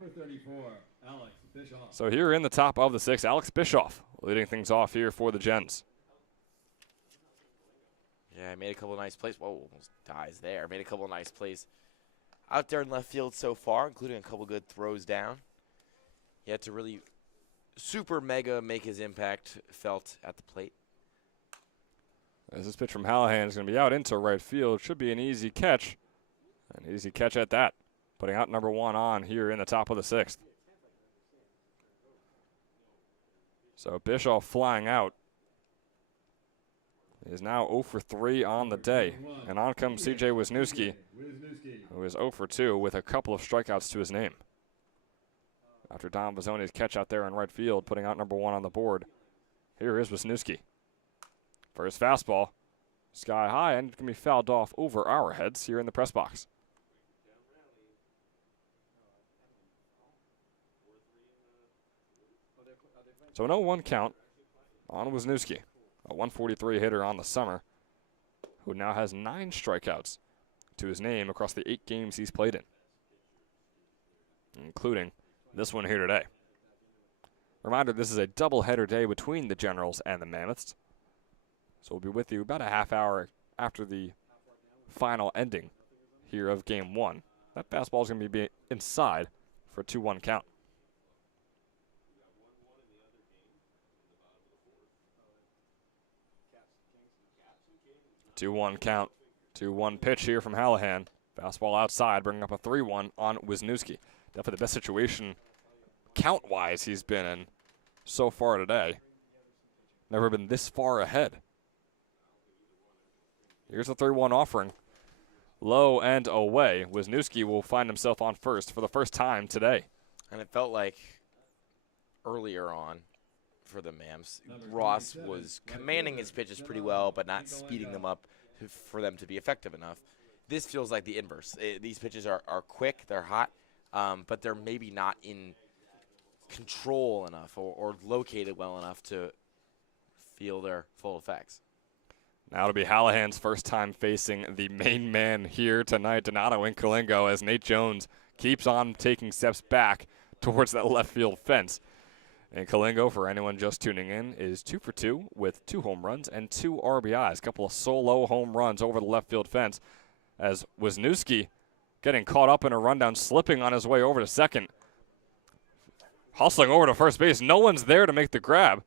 Number 34, Alex Bischoff. So here in the top of the 6th, Alex Bischoff leading things off here for the Gens. Yeah, I made a couple of nice plays. Whoa, almost dies there. Made a couple of nice plays out there in left field so far, including a couple good throws down. He had to really super mega make his impact felt at the plate. As this pitch from Hallahan is going to be out into right field. Should be an easy catch. An easy catch at that. Putting out number 1 on here in the top of the 6th. So Bischoff flying out. He is now 0 for 3 on the day. And on comes C.J. Wisniewski, who is 0 for 2 with a couple of strikeouts to his name. After Don Bizzoni's catch out there in right field, putting out number 1 on the board. Here is Wisniewski. For his fastball, sky high, and can be fouled off over our heads here in the press box. So an 0-1 count on Wisniewski, a 143 hitter on the summer, who now has 9 strikeouts to his name across the 8 games he's played in, including this one here today. Reminder, this is a doubleheader day between the Generals and the Mammoths. So we'll be with you about a half hour after the final ending here of game 1. That fastball is going to be inside for a 2-1 count. 2-1 count. 2-1 pitch here from Hallahan. Fastball outside, bringing up a 3-1 on Wisniewski. Definitely the best situation count-wise he's been in so far today. Never been this far ahead. Here's a 3-1 offering. Low and away. Wisniewski will find himself on first for the first time today. And it felt like earlier on for the Mams, Ross was commanding his pitches pretty well, but not speeding them up for them to be effective enough. This feels like the inverse. These pitches are quick, they're hot, but they're maybe not in control enough or located well enough to feel their full effects. Now it'll be Hallahan's first time facing the main man here tonight, Donato Incalingo, as Nate Jones keeps on taking steps back towards that left field fence. And Kalingo, for anyone just tuning in, is 2 for 2 with 2 home runs and 2 RBIs. A couple of solo home runs over the left field fence as Wisniewski getting caught up in a rundown, slipping on his way over to second. Hustling over to first base. No one's there to make the grab.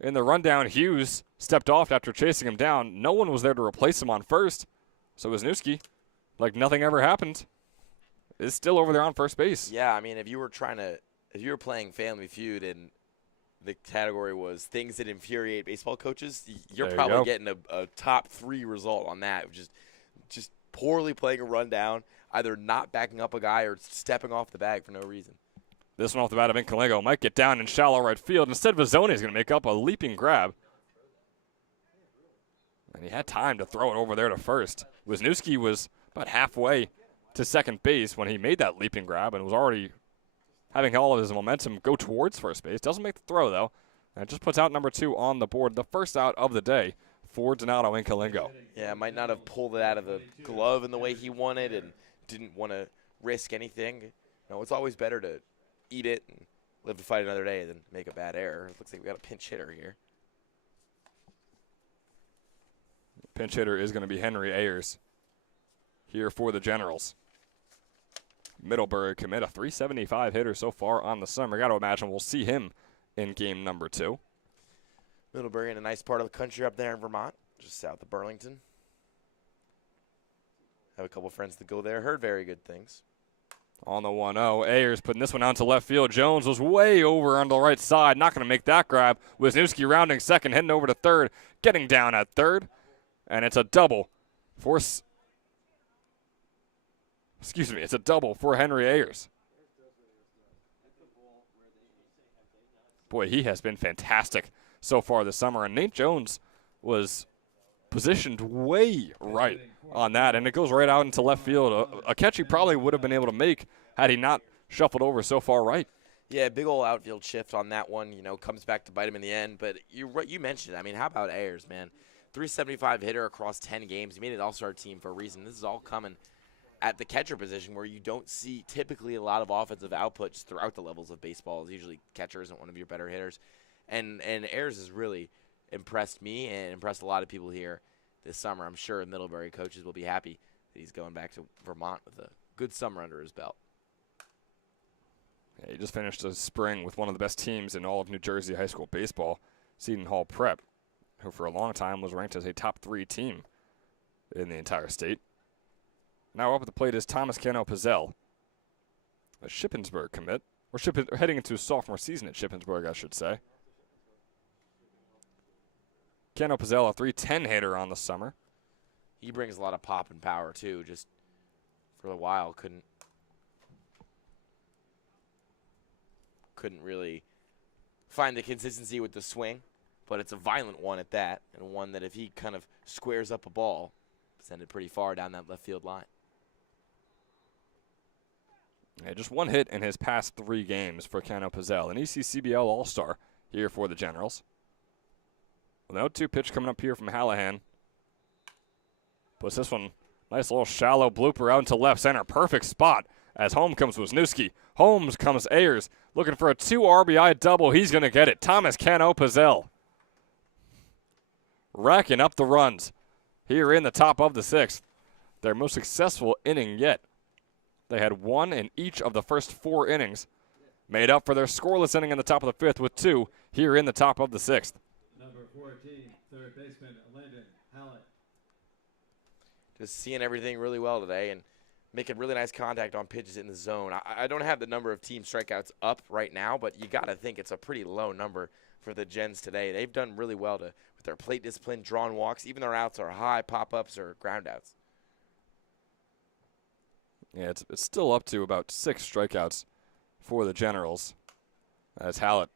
In the rundown, Hughes stepped off after chasing him down. No one was there to replace him on first. So Wisniewski, like nothing ever happened, is still over there on first base. Yeah, I mean, if you were playing Family Feud and the category was things that infuriate baseball coaches, you're probably getting a top 3 result on that. Just poorly playing a rundown, either not backing up a guy or stepping off the bag for no reason. This one off the bat of Incalingo might get down in shallow right field. Instead, Bizzoni is going to make up a leaping grab. And he had time to throw it over there to first. Wisniewski was about halfway to second base when he made that leaping grab and was already having all of his momentum go towards first base. Doesn't make the throw, though. And it just puts out number 2 on the board, the first out of the day for Donato Incalingo. Yeah, might not have pulled it out of the glove in the way he wanted and didn't want to risk anything. It's always better to eat it and live to fight another day than make a bad error. It looks like we got a pinch hitter here. Pinch hitter is going to be Henry Ayers here for the Generals. Middlebury commit, a .375 hitter so far on the summer. Got to imagine we'll see him in game number 2. Middlebury in a nice part of the country up there in Vermont, just south of Burlington. Have a couple friends that go there. Heard very good things. On the 1-0, Ayers putting this one out to left field. Jones was way over on the right side, not going to make that grab. Wisniewski rounding second, heading over to third, getting down at third, and it's a double for it's a double for Henry Ayers. Boy, he has been fantastic so far this summer, and Nate Jones was positioned way right on that, and it goes right out into left field. A catch he probably would have been able to make had he not shuffled over so far right. Yeah, big old outfield shift on that one, comes back to bite him in the end. But you mentioned it. I mean, how about Ayers, man? .375 hitter across 10 games. He made an all-star team for a reason. This is all coming at the catcher position where you don't see typically a lot of offensive outputs throughout the levels of baseball. Usually catcher isn't one of your better hitters. And Ayers has really impressed me and impressed a lot of people here this summer. I'm sure Middlebury coaches will be happy that he's going back to Vermont with a good summer under his belt. Yeah, he just finished a spring with one of the best teams in all of New Jersey high school baseball, Seton Hall Prep, who for a long time was ranked as a top 3 team in the entire state. Now up at the plate is Thomas Cano Pizzell, a Shippensburg commit, or heading into his sophomore season at Shippensburg, I should say. Cano Pizzell, a .310 hitter on the summer. He brings a lot of pop and power, too. Just for a while, couldn't really find the consistency with the swing, but it's a violent one at that, and one that if he kind of squares up a ball, send it pretty far down that left field line. Yeah, just 1 hit in his past 3 games for Cano Pizzell, an ECCBL All-Star here for the Generals. An 0-2 pitch coming up here from Hallahan. Puts this one, nice little shallow blooper out into left center. Perfect spot as home comes Wisniewski. Home comes Ayers, looking for a 2 RBI double. He's going to get it. Thomas Cano Pizzell racking up the runs here in the top of the 6th. Their most successful inning yet. They had 1 in each of the first 4 innings. Made up for their scoreless inning in the top of the 5th with 2 here in the top of the 6th. Number 14, third baseman, Landon Hallett. Just seeing everything really well today and making really nice contact on pitches in the zone. I don't have the number of team strikeouts up right now, but you got to think it's a pretty low number for the Gens today. They've done really well with their plate discipline, drawn walks. Even their outs are high pop-ups or ground outs. Yeah, it's still up to about 6 strikeouts for the Generals as Hallett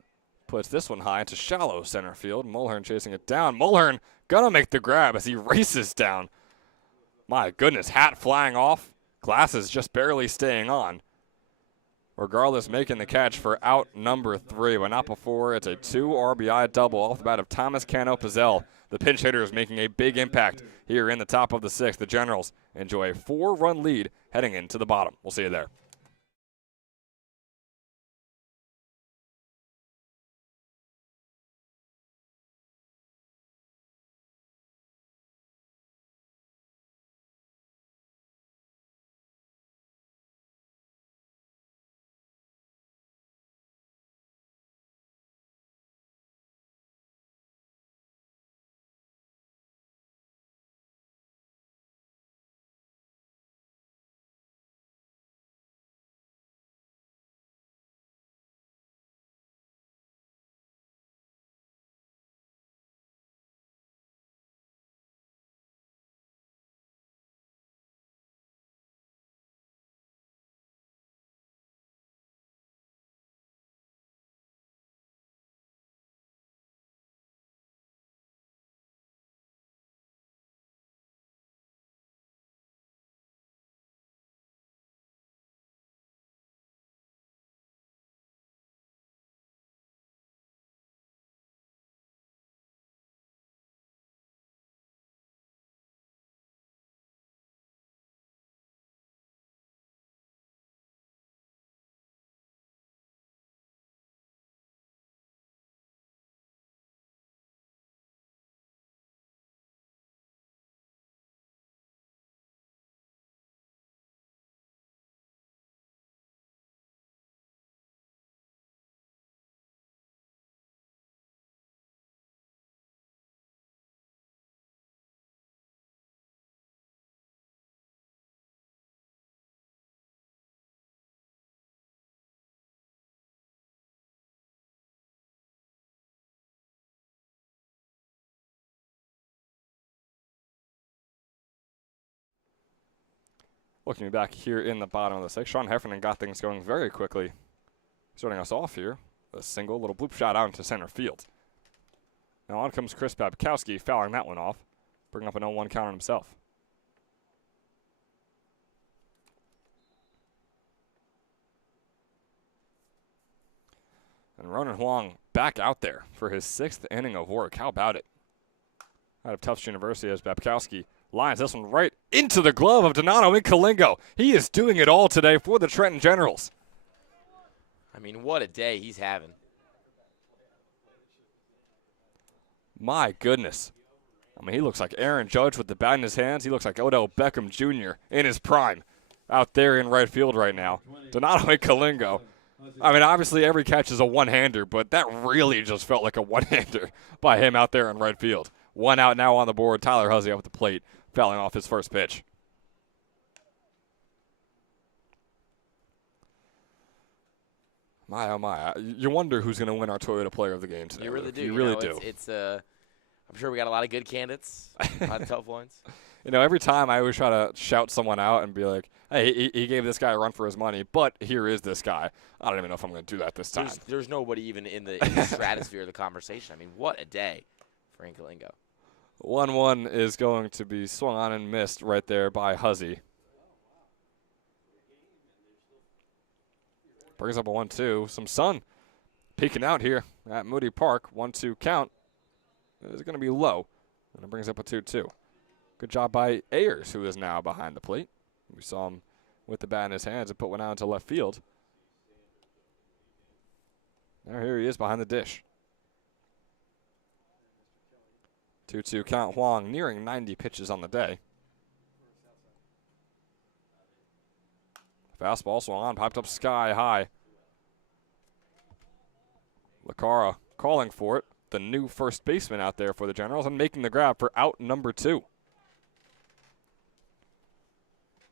puts this one high into shallow center field. Mulhern chasing it down. Mulhern gonna make the grab as he races down. My goodness, hat flying off. Glasses just barely staying on. Regardless, making the catch for out number 3, but not before. It's a 2 RBI double off the bat of Thomas Cano Pizzell. The pinch hitter is making a big impact here in the top of the 6th. The Generals enjoy a 4-run lead heading into the bottom. We'll see you there. Looking back here in the bottom of the 6th, Sean Heffernan got things going very quickly. Starting us off here, a single little bloop shot out into center field. Now on comes Chris Babkowski, fouling that one off, bringing up an 0-1 count on himself. And Ronan Huang back out there for his 6th inning of work. How about it? Out of Tufts University as Babkowski Lines this one right into the glove of Donato Incalingo. He is doing it all today for the Trenton Generals. I mean, what a day he's having. My goodness. I mean, he looks like Aaron Judge with the bat in his hands. He looks like Odell Beckham Jr. in his prime out there in right field right now. Donato Incalingo. I mean, obviously every catch is a one-hander, but that really just felt like a one-hander by him out there in right field. One out now on the board. Tyler Huzzy up at the plate, fouling off his first pitch. My, oh my. You wonder who's going to win our Toyota Player of the Game today. You really do. You really do. It's I'm sure we got a lot of good candidates, a lot of tough ones. You know, every time I always try to shout someone out and be like, hey, he gave this guy a run for his money, but here is this guy. I don't even know if I'm going to do that this time. There's nobody even in the stratosphere of the conversation. I mean, what a day for Incalingo. 1-1 is going to be swung on and missed right there by Huzzy. Brings up a 1-2. Some sun peeking out here at Moody Park. 1-2 count is going to be low, and it brings up a 2-2. Good job by Ayers, who is now behind the plate. We saw him with the bat in his hands and put one out into left field. Now here he is behind the dish. 2-2 count. Huang nearing 90 pitches on the day. Fastball swung on, piped up sky high. Lacara calling for it. The new first baseman out there for the Generals and making the grab for out number 2.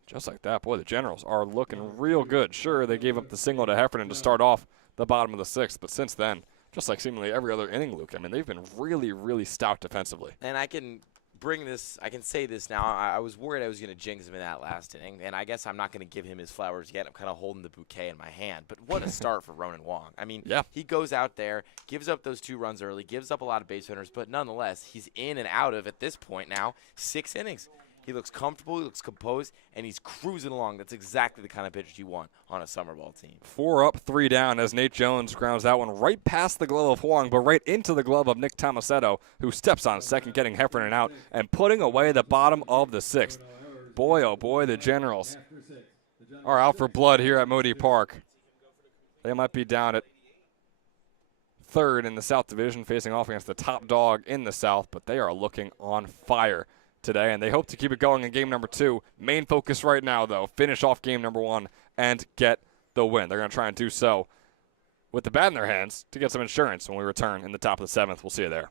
Just like that, boy, the Generals are looking real good. Sure, they gave up the single to Heffernan to start off the bottom of the 6th, but since then, just like seemingly every other inning, Luke, I mean, they've been really, really stout defensively. And I can say this now. I was worried I was going to jinx him in that last inning, and I guess I'm not going to give him his flowers yet. I'm kind of holding the bouquet in my hand. But what a start for Ronan Wong. I mean, yeah. He goes out there, gives up those 2 runs early, gives up a lot of base runners, but nonetheless, he's in and out of, at this point now, 6 innings. He looks comfortable, he looks composed, and he's cruising along. That's exactly the kind of pitcher you want on a summer ball team. 4 up, 3 down as Nate Jones grounds that one right past the glove of Huang, but right into the glove of Nick Tomasetto, who steps on second, getting Heffernan out and putting away the bottom of the 6th. Boy, oh boy, the Generals are out for blood here at Moody Park. They might be down at 3rd in the South Division, facing off against the top dog in the South, but they are looking on fire today, and they hope to keep it going in game number 2. Main focus right now, though, finish off game number 1 and get the win. They're going to try and do so with the bat in their hands to get some insurance when we return in the top of the 7th. We'll see you there.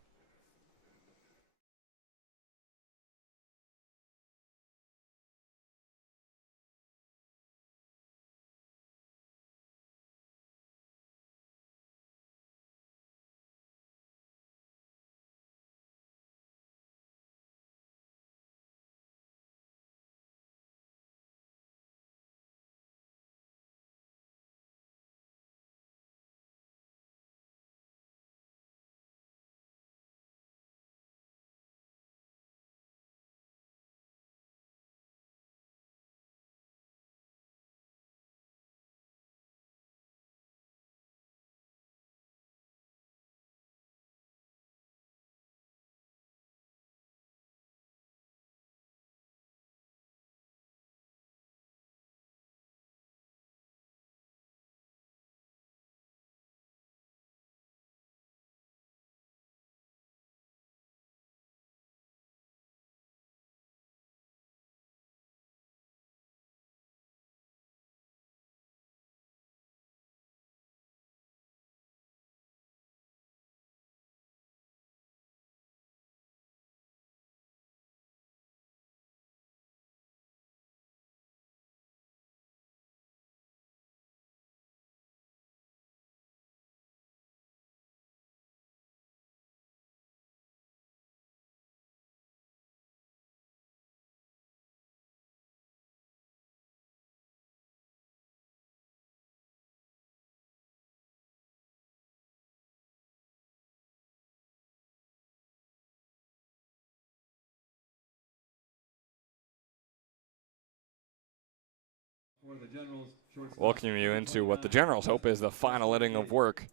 Welcoming you into what the Generals hope is the final inning of work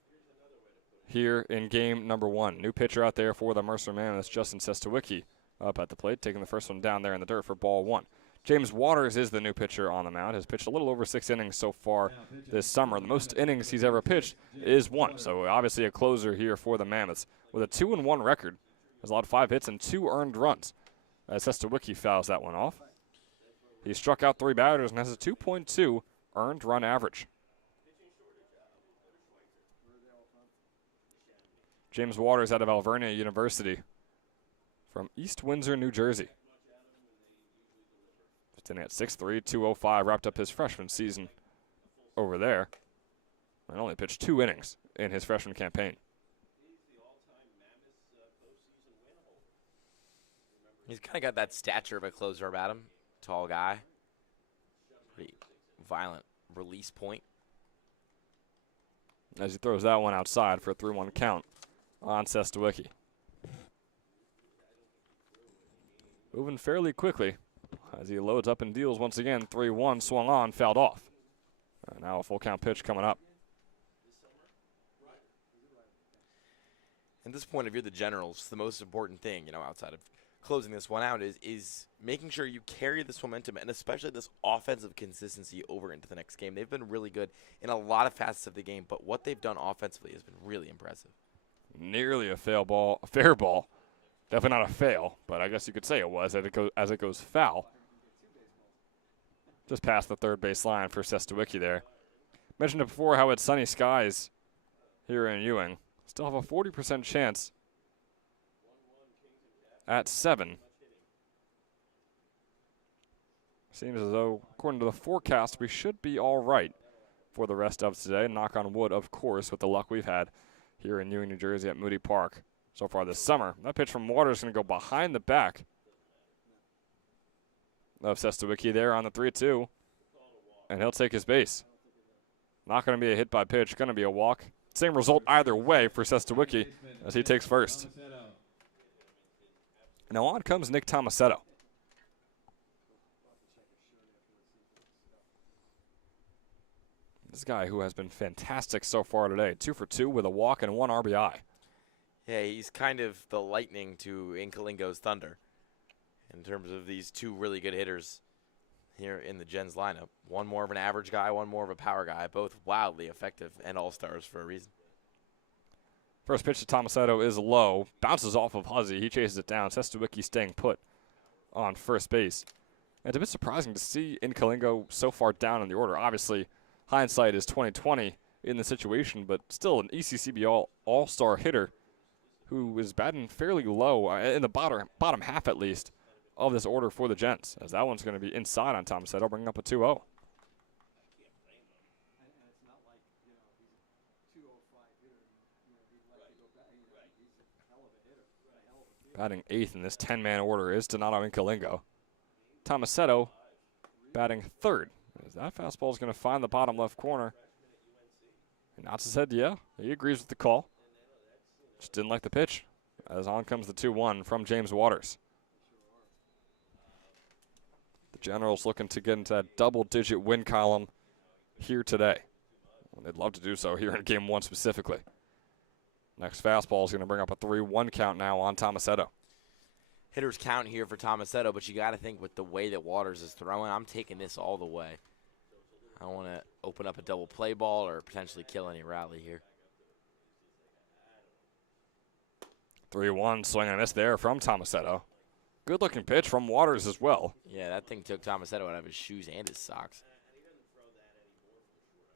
here in game number 1. New pitcher out there for the Mercer Mammoths, Justin Sestowicki, up at the plate, taking the first one down there in the dirt for ball 1. James Waters is the new pitcher on the mound. Has pitched a little over 6 innings so far this summer. The most innings he's ever pitched is 1. So obviously a closer here for the Mammoths with a 2-1 record. Has allowed 5 hits and 2 earned runs. As Sestawicki fouls that one off. He struck out 3 batters and has a 2.2 earned run average. James Waters out of Alvernia University from East Windsor, New Jersey. Sitting at 6'3", 205, wrapped up his freshman season over there. And only pitched 2 innings in his freshman campaign. He's kind of got that stature of a closer about him. Tall guy. Pretty violent release point. As he throws that one outside for a 3-1 count on Sestawicki. Moving fairly quickly as he loads up and deals once again. 3-1, swung on, fouled off. Now a full count pitch coming up. At this point, if you're the Generals, the most important thing, outside of closing this one out is making sure you carry this momentum and especially this offensive consistency over into the next game. They've been really good in a lot of facets of the game, but what they've done offensively has been really impressive. Nearly a fair ball. Definitely not a fail, but I guess you could say it was as it goes foul. Just past the third base line for Sestawicki there. Mentioned it before how it's sunny skies here in Ewing. Still have a 40% chance at 7. Seems as though, according to the forecast, we should be all right for the rest of today. Knock on wood, of course, with the luck we've had here in Ewing, New Jersey at Moody Park so far this summer. That pitch from Waters is going to go behind the back of Sestawicki there on the 3-2, and he'll take his base. Not going to be a hit by pitch, going to be a walk. Same result either way for Sestawicki as he takes first. Now on comes Nick Tomasetto. This guy who has been fantastic so far today. 2 for 2 with a walk and 1 RBI. Yeah, he's kind of the lightning to Inkalingo's thunder in terms of these 2 really good hitters here in the Gens lineup. One more of an average guy, one more of a power guy, both wildly effective and all-stars for a reason. First pitch to Tomasetto is low. Bounces off of Huzzy. He chases it down. Sestawicki staying put on first base. And it's a bit surprising to see Inkalingo so far down in the order. Obviously, hindsight is 20/20 in the situation, but still an ECCBL all-star hitter who is batting fairly low in the bottom half at least of this order for the Gents, as that one's going to be inside on Tomasetto, bringing up a 2-0. Batting 8th in this 10-man order is Donato Inkalingo. Tomasetto batting 3rd. As that fastball is going to find the bottom left corner. He nods his head, yeah, he agrees with the call. Just didn't like the pitch. As on comes the 2-1 from James Waters. The Generals looking to get into that double-digit win column here today. Well, they'd love to do so here in Game 1 specifically. Next fastball is going to bring up a 3-1 count now on Tomasetto. Hitters count here for Tomasetto, but you got to think with the way that Waters is throwing, I'm taking this all the way. I don't want to open up a double play ball or potentially kill any rally here. 3-1, swing and a miss there from Tomasetto. Good-looking pitch from Waters as well. Yeah, that thing took Tomasetto out of his shoes and his socks.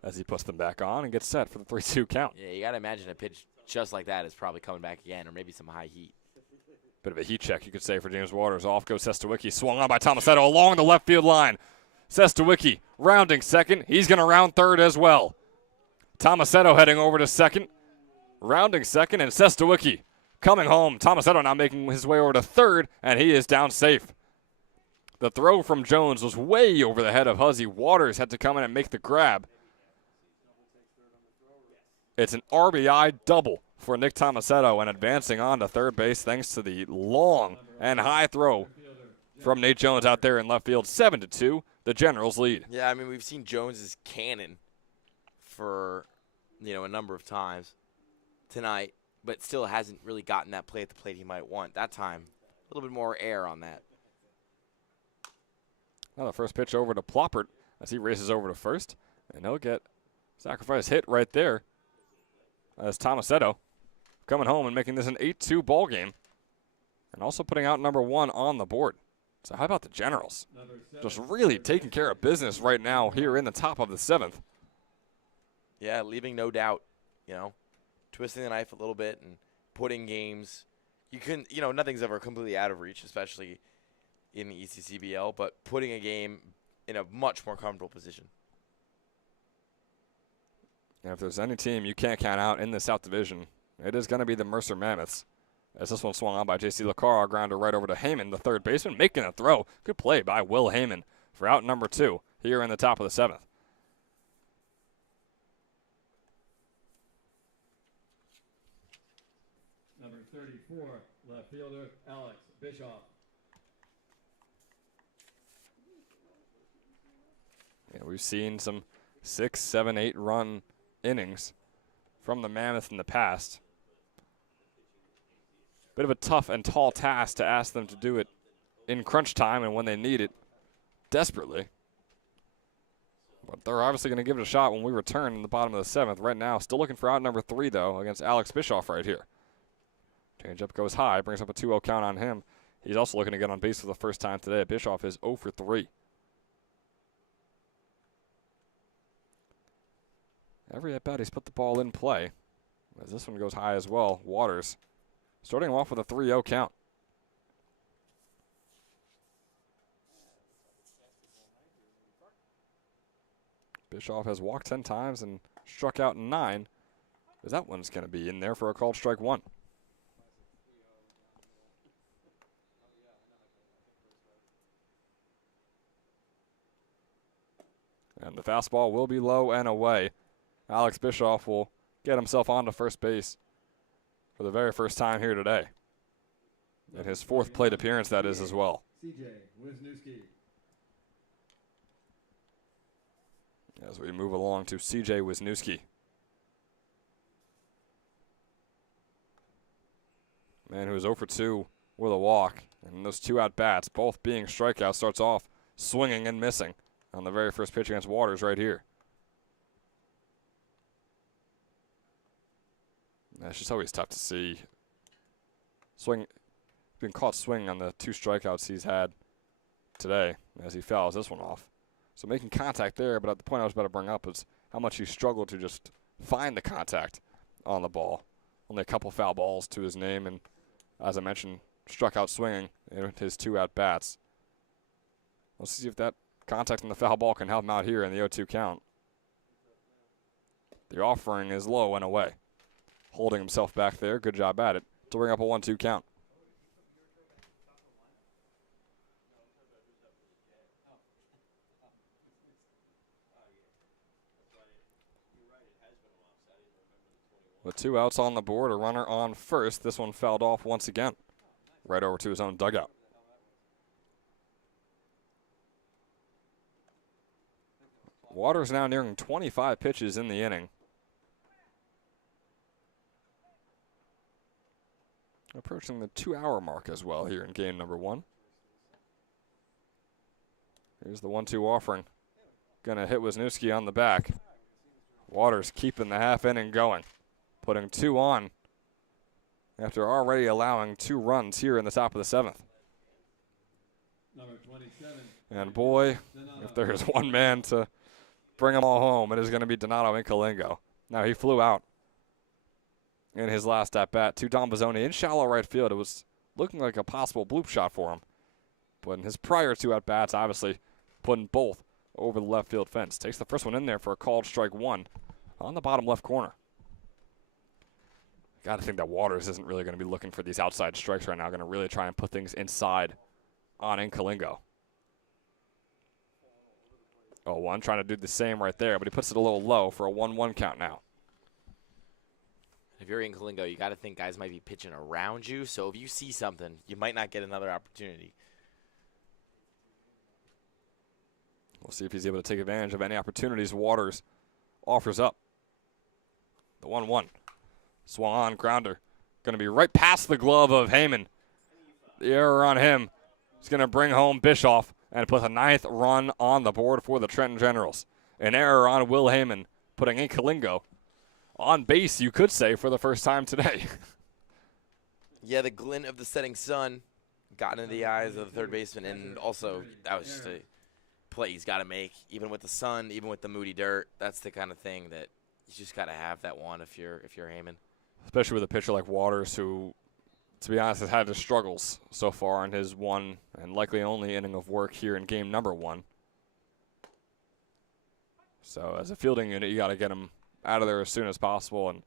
As he puts them back on and gets set for the 3-2 count. Yeah, you got to imagine a pitch just like that is probably coming back again, or maybe some high heat. Bit of a heat check, you could say, for James Waters. Off goes Sestawicki, swung on by Tomasetto along the left field line. Sestawicki rounding second. He's going to round third as well. Tomasetto heading over to second, rounding second, and Sestawicki coming home. Tomasetto now making his way over to third, and he is down safe. The throw from Jones was way over the head of Huzzy. Waters had to come in and make the grab. It's an RBI double for Nick Tomasetto and advancing on to third base thanks to the long and high throw from Nate Jones out there in left field. 7-2, the Generals lead. Yeah, I mean, we've seen Jones's cannon for, a number of times tonight, but still hasn't really gotten that play at the plate he might want. That time, little bit more air on that. Now the first pitch over to Ploppert as he races over to first. And he'll get sacrifice hit right there as Tomasetto coming home and making this an 8-2 ball game. And also putting out number 1 on the board. So how about the Generals? Just really taking care of business right now here in the top of the 7th. Yeah, leaving no doubt, you know, twisting the knife a little bit and putting games. You couldn't, you know, nothing's ever completely out of reach, especially in the ECCBL, but putting a game in a much more comfortable position. And if there's any team you can't count out in the South Division, it is going to be the Mercer Mammoths. As this one swung on by J.C. LaCar, grounder right over to Heyman, the third baseman, making a throw. Good play by Will Heyman for out number 2 here in the top of the 7th. Number 34, left fielder Alex Bischoff. Yeah, we've seen some 6, 7, 8 run innings from the Mammoth in the past. Bit of a tough and tall task to ask them to do it in crunch time and when they need it desperately. But they're obviously going to give it a shot when we return in the bottom of the 7th. Right now, still looking for out number 3, though, against Alex Bischoff right here. Changeup goes high, brings up a 2-0 count on him. He's also looking to get on base for the first time today. Bischoff is 0 for 3. Every at bat, he's put the ball in play. As this one goes high as well. Waters starting him off with a 3-0 count. Bischoff has walked 10 times and struck out 9. As that one's going to be in there for a called strike 1. And the fastball will be low and away. Alex Bischoff will get himself onto first base for the very first time here today. In his 4th plate appearance, that is, as well. C.J. Wisniewski. As we move along to C.J. Wisniewski. Man who is 0 for 2 with a walk. And those 2 at-bats, both being strikeouts, starts off swinging and missing on the very first pitch against Waters right here. That's just always tough to see. Been caught swinging on the 2 strikeouts he's had today as he fouls this one off. So making contact there, but at the point I was about to bring up is how much he struggled to just find the contact on the ball. Only a couple foul balls to his name, and as I mentioned, struck out swinging in his 2 at-bats. Let's see if that contact on the foul ball can help him out here in the 0-2 count. The offering is low and away. Holding himself back there. Good job at it to bring up a 1-2 count. With 2 outs on the board, a runner on first. This one fouled off once again. Right over to his own dugout. Waters now nearing 25 pitches in the inning. Approaching the 2-hour mark as well here in game number 1. Here's the 1-2 offering. Gonna hit Wisniewski on the back. Waters keeping the half inning going. Putting 2 on after already allowing 2 runs here in the top of the 7th. Number 27. And boy, if there's one man to bring them all home, it is going to be Donato Incalingo. Now he flew out in his last at-bat to Don Bozzoni in shallow right field. It was looking like a possible bloop shot for him. But in his prior 2 at-bats, obviously putting both over the left field fence. Takes the first one in there for a called strike 1 on the bottom left corner. Got to think that Waters isn't really going to be looking for these outside strikes right now. Going to really try and put things inside on Incalingo. 0-1, trying to do the same right there, but he puts it a little low for a 1-1 count now. If you're Incalingo, you got to think guys might be pitching around you. So if you see something, you might not get another opportunity. We'll see if he's able to take advantage of any opportunities Waters offers up. The 1-1. Swung on, grounder. Going to be right past the glove of Heyman. The error on him is going to bring home Bischoff and put the 9th run on the board for the Trenton Generals. An error on Will Heyman, putting Inkalingo on base, you could say, for the first time today. Yeah, the glint of the setting sun got into the eyes of the third baseman, and also that was just a play he's got to make, even with the sun, even with the moody dirt. That's the kind of thing that you just got to have that one if you're Heyman. Especially with a pitcher like Waters, who, to be honest, has had his struggles so far in his one and likely only inning of work here in game number 1. So as a fielding unit, you got to get him out of there as soon as possible. And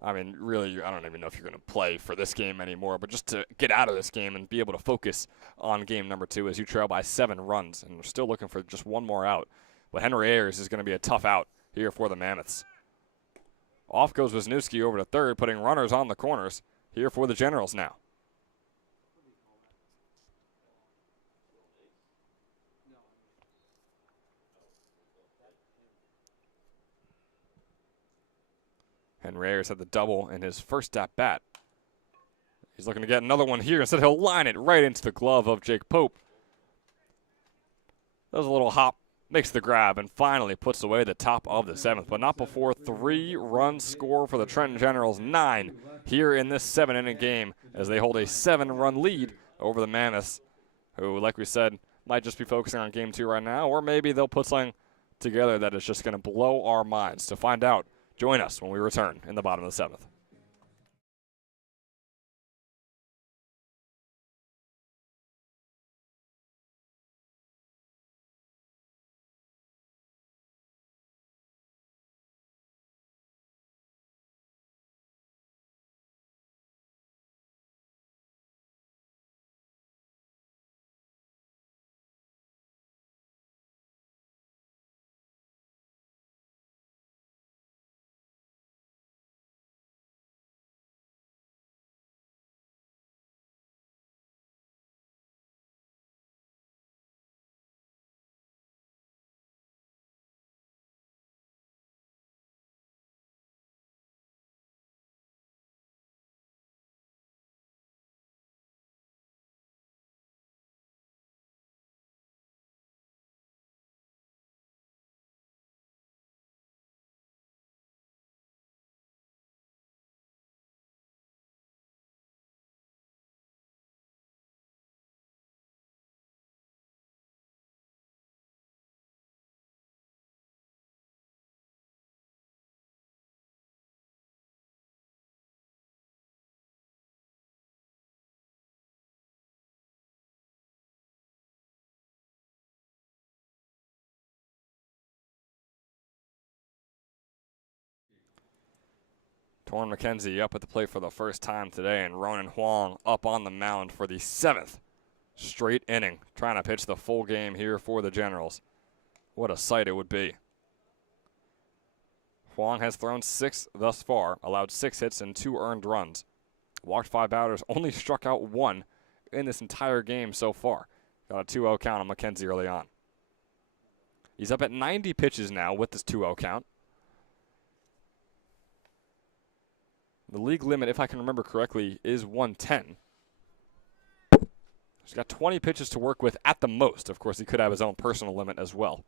I mean, really, I don't even know if you're going to play for this game anymore, but just to get out of this game and be able to focus on game number 2 as you trail by 7 runs. And we're still looking for just one more out. But Henry Ayers is going to be a tough out here for the Mammoths. Off goes Wisniewski over to third, putting runners on the corners here for the Generals now. Henry Ayers had the double in his first at-bat. He's looking to get another one here. Instead, he'll line it right into the glove of Jake Pope. Does a little hop, makes the grab, and finally puts away the top of the 7th, but not before 3 runs score for the Trenton Generals, 9 here in this 7-inning game as they hold a 7-run lead over the Mammoths, who, like we said, might just be focusing on game 2 right now, or maybe they'll put something together that is just going to blow our minds. To find out, join us when we return in the bottom of the 7th. Torrin McKenzie up at the plate for the first time today, and Ronan Huang up on the mound for the 7th straight inning, trying to pitch the full game here for the Generals. What a sight it would be. Huang has thrown 6 thus far, allowed 6 hits and 2 earned runs. Walked 5 batters, only struck out 1 in this entire game so far. Got a 2-0 count on McKenzie early on. He's up at 90 pitches now with this 2-0 count. The league limit, if I can remember correctly, is 110. He's got 20 pitches to work with at the most. Of course, he could have his own personal limit as well.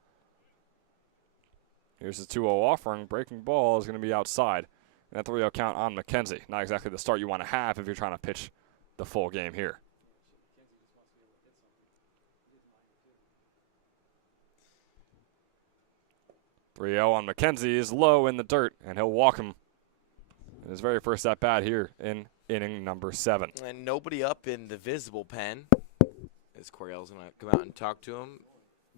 Here's the 2-0 offering. Breaking ball is going to be outside. And a 3-0 count on McKenzie. Not exactly the start you want to have if you're trying to pitch the full game here. On McKenzie is low in the dirt, and he'll walk him in his very first at-bat here in inning number 7. And nobody up in the visible pen, as Coriel's going to come out and talk to him.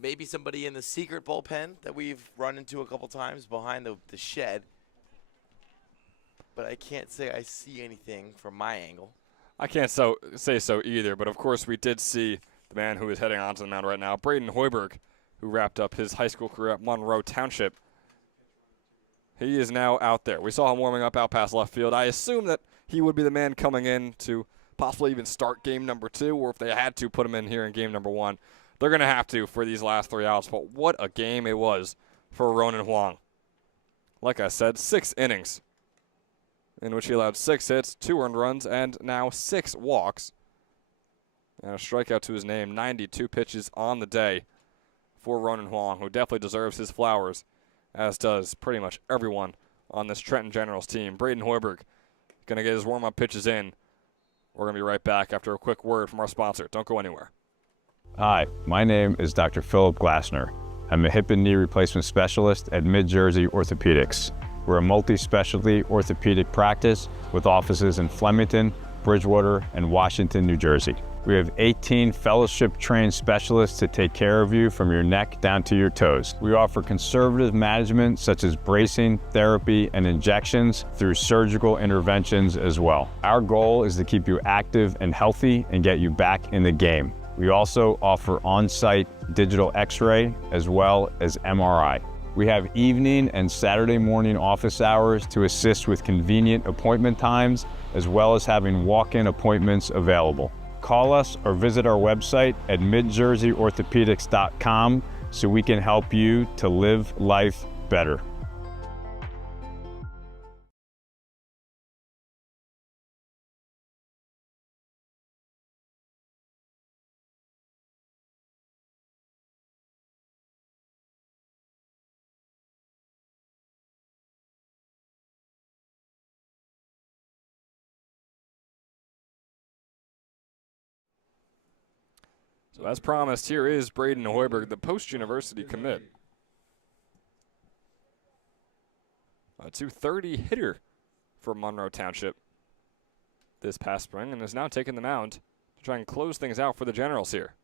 Maybe somebody in the secret bullpen that we've run into a couple times behind the shed. But I can't say I see anything from my angle. I can't say so either, but of course we did see the man who is heading onto the mound right now, Braden Hoiberg, who wrapped up his high school career at Monroe Township. He is now out there. We saw him warming up out past left field. I assume that he would be the man coming in to possibly even start game number 2, or if they had to put him in here in game number 1. They're going to have to for these last 3 outs, but what a game it was for Ronan Huang. Like I said, 6 innings in which he allowed 6 hits, 2 earned runs, and now 6 walks. And a strikeout to his name, 92 pitches on the day for Ronan Huang, who definitely deserves his flowers, as does pretty much everyone on this Trenton Generals team. Braden Hoiberg going to get his warm-up pitches in. We're going to be right back after a quick word from our sponsor. Don't go anywhere. Hi, my name is Dr. Philip Glassner. I'm a hip and knee replacement specialist at Mid-Jersey Orthopedics. We're a multi-specialty orthopedic practice with offices in Flemington, Bridgewater, and Washington, New Jersey. We have 18 fellowship-trained specialists to take care of you from your neck down to your toes. We offer conservative management such as bracing, therapy, and injections through surgical interventions as well. Our goal is to keep you active and healthy and get you back in the game. We also offer on-site digital x-ray as well as MRI. We have evening and Saturday morning office hours to assist with convenient appointment times, as well as having walk-in appointments available. Call us or visit our website at midjerseyorthopedics.com so we can help you to live life better. So as promised, here is Braden Hoiberg, the post-university commit. A .230 hitter for Monroe Township this past spring, and has now taken the mound to try and close things out for the Generals here.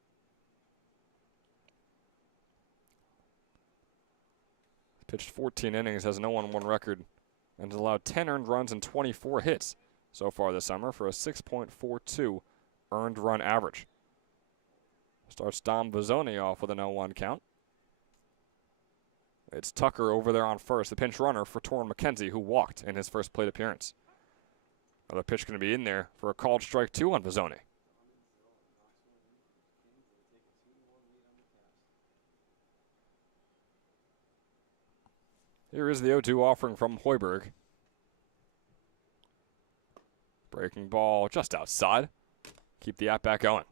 Pitched 14 innings, has a 0-1 record, and has allowed 10 earned runs and 24 hits so far this summer for a 6.42 earned run average. Starts Dom Vizzoni off with a 0-1 count. It's Tucker over there on first, the pinch runner for Torrin McKenzie, who walked in his first plate appearance. Another pitch going to be in there for a called strike 2 on Vizzoni. Here is the 0-2 offering from Hoiberg. Breaking ball just outside. Keep the at-bat going.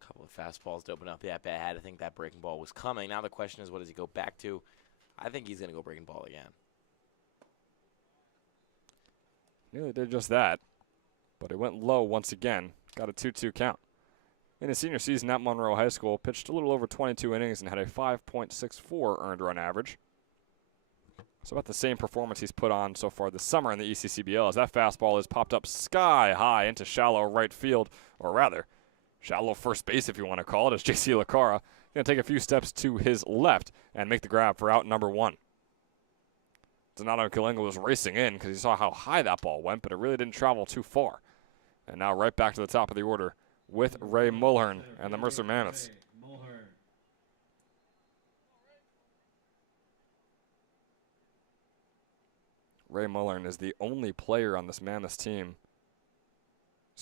Couple of fastballs to open up the at-bat. I think that breaking ball was coming. Now the question is, what does he go back to? I think he's going to go breaking ball again. Nearly did just that, but it went low once again. Got a 2-2 count. In his senior season at Monroe High School, pitched a little over 22 innings and had a 5.64 earned run average. So about the same performance he's put on so far this summer in the ECCBL, as that fastball is popped up sky high into shallow right field, or rather, shallow first base if you want to call it, as J.C. Lacara going to take a few steps to his left and make the grab for out number 1. Donato Kalinga was racing in because he saw how high that ball went, but it really didn't travel too far. And now right back to the top of the order with Ray Mulhern and the Mercer Mammoths. Ray Mulhern is the only player on this Mammoths team,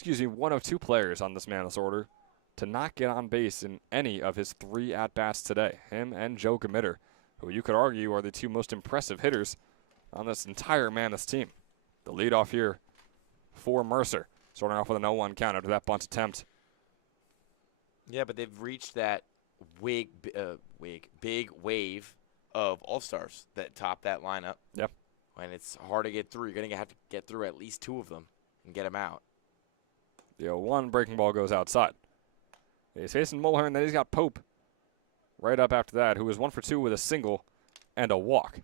one of 2 players on this Mammoths order to not get on base in any of his 3 at-bats today. Him and Joe Gamitter, who you could argue are the 2 most impressive hitters on this entire Mammoths team. The leadoff here for Mercer, starting off with a 0-1 count after that bunt attempt. Yeah, but they've reached that big wave of all-stars that top that lineup. Yep. And it's hard to get through. You're going to have to get through at least 2 of them and get them out. The 0-1 breaking ball goes outside. He's facing Mulhern, then he's got Pope right up after that, who was 1 for 2 with a single and a walk.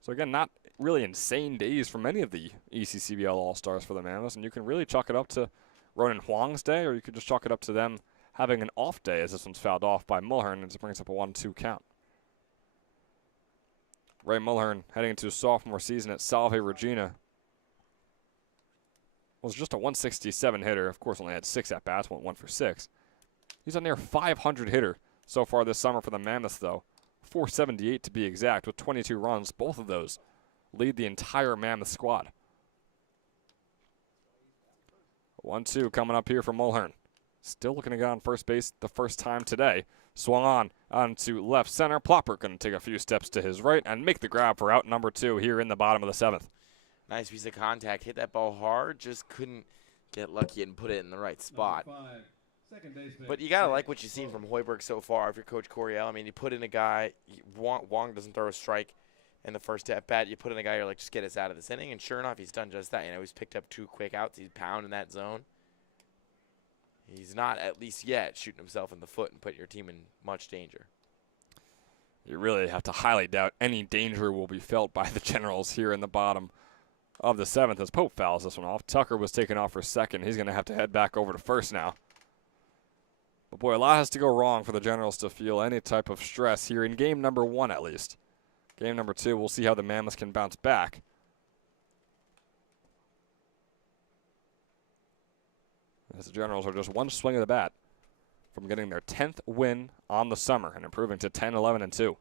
So again, not really insane days from any of the ECCBL All-Stars for the Mammoths, and you can really chalk it up to Ronan Huang's day, or you could just chalk it up to them having an off day, as this one's fouled off by Mulhern, and it brings up a 1-2 count. Ray Mulhern, heading into his sophomore season at Salve Regina, was just a 167 hitter. Of course, only had 6 at-bats, went 1 for 6. He's a near 500 hitter so far this summer for the Mammoths, though. 478 to be exact, with 22 runs. Both of those lead the entire Mammoth squad. 1-2 coming up here for Mulhern. Still looking to get on first base the first time today. Swung on to left center. Plopper going to take a few steps to his right and make the grab for out number 2 here in the bottom of the 7th. Nice piece of contact. Hit that ball hard. Just couldn't get lucky and put it in the right spot. Number 5, second baseman. But you got to like what you've seen from Hoiberg so far. If you're Coach Coryell, I mean, you put in a guy, Wong doesn't throw a strike in the first at-bat. You put in a guy, you're like, just get us out of this inning. And sure enough, he's done just that. You know, he's picked up 2 quick outs. He's pounding that zone. He's not, at least yet, shooting himself in the foot and putting your team in much danger. You really have to highly doubt any danger will be felt by the Generals here in the bottom of the 7th as Pope fouls this one off. Tucker was taken off for second. He's going to have to head back over to first now. But, boy, a lot has to go wrong for the Generals to feel any type of stress here in game number 1 at least. Game number 2, we'll see how the Mammoths can bounce back. As the Generals are just one swing of the bat from getting their 10th win on the summer and improving to 10-11-2.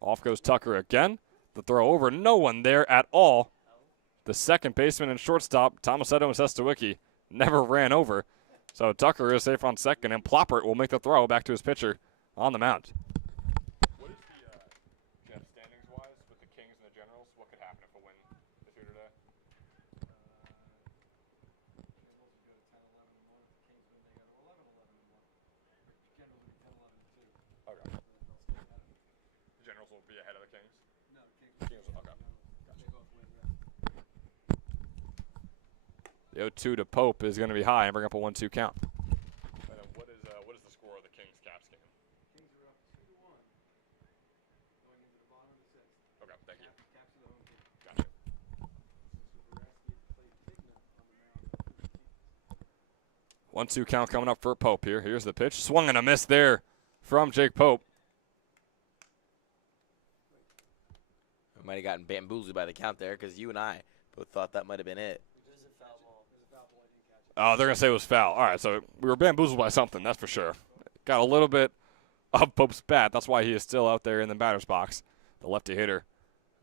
Off goes Tucker again. The throw over, no one there at all. The second baseman and shortstop, Tomasetto and Sestawicki, never ran over. So Tucker is safe on second, and Ploppert will make the throw back to his pitcher on the mound. What is the standings-wise with the Kings and the Generals? What could happen if a win is here today? Okay. The Generals will be ahead of the Kings? No, Kings will, okay. The 0-2 to Pope is going to be high and bring up a 1-2 count. And then what is the score of the Kings-Caps game? Kings are up 2-1 going into the bottom of the 6th. Okay, thank you. Caps are the home team. Gotcha. On the mound. 1-2 count coming up for Pope here. Here's the pitch. Swung and a miss there from Jake Pope. We might have gotten bamboozled by the count there because you and I both thought that might have been it. Oh, they're going to say it was foul. All right, so we were bamboozled by something, that's for sure. Got a little bit of Pope's bat. That's why he is still out there in the batter's box. The lefty hitter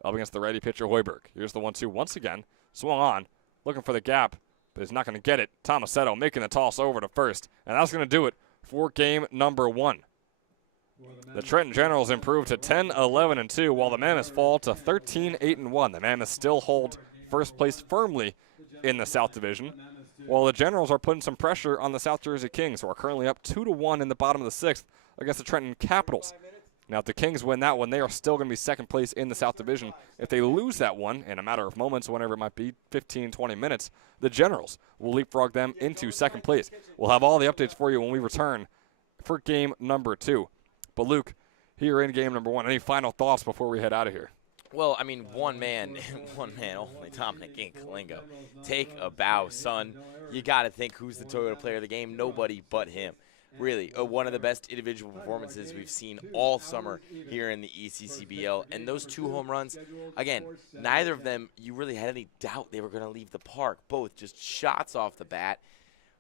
up against the righty pitcher, Hoiberg. Here's the 1-2 once again. Swung on, looking for the gap, but he's not going to get it. Tomasetto making the toss over to first, and that's going to do it for game number 1. The Trenton Generals improve to 10-11-2, while the Mammoths fall to 13-8-1. The Mammoths still hold first place firmly in the South Division, while the Generals are putting some pressure on the South Jersey Kings, who are currently up 2-1 in the bottom of the 6th against the Trenton Capitals. Now, if the Kings win that one, they are still going to be second place in the South Division. If they lose that one in a matter of moments, whenever it might be, 15, 20 minutes, the Generals will leapfrog them into second place. We'll have all the updates for you when we return for game number 2. But, Luke, here in game number 1, any final thoughts before we head out of here? Well, I mean, one man only, Dominic Kalingo. Take a bow, son. You got to think who's the Toyota player of the game. Nobody but him. Really, one of the best individual performances we've seen all summer here in the ECCBL. And those 2 home runs, again, neither of them you really had any doubt they were going to leave the park. Both just shots off the bat,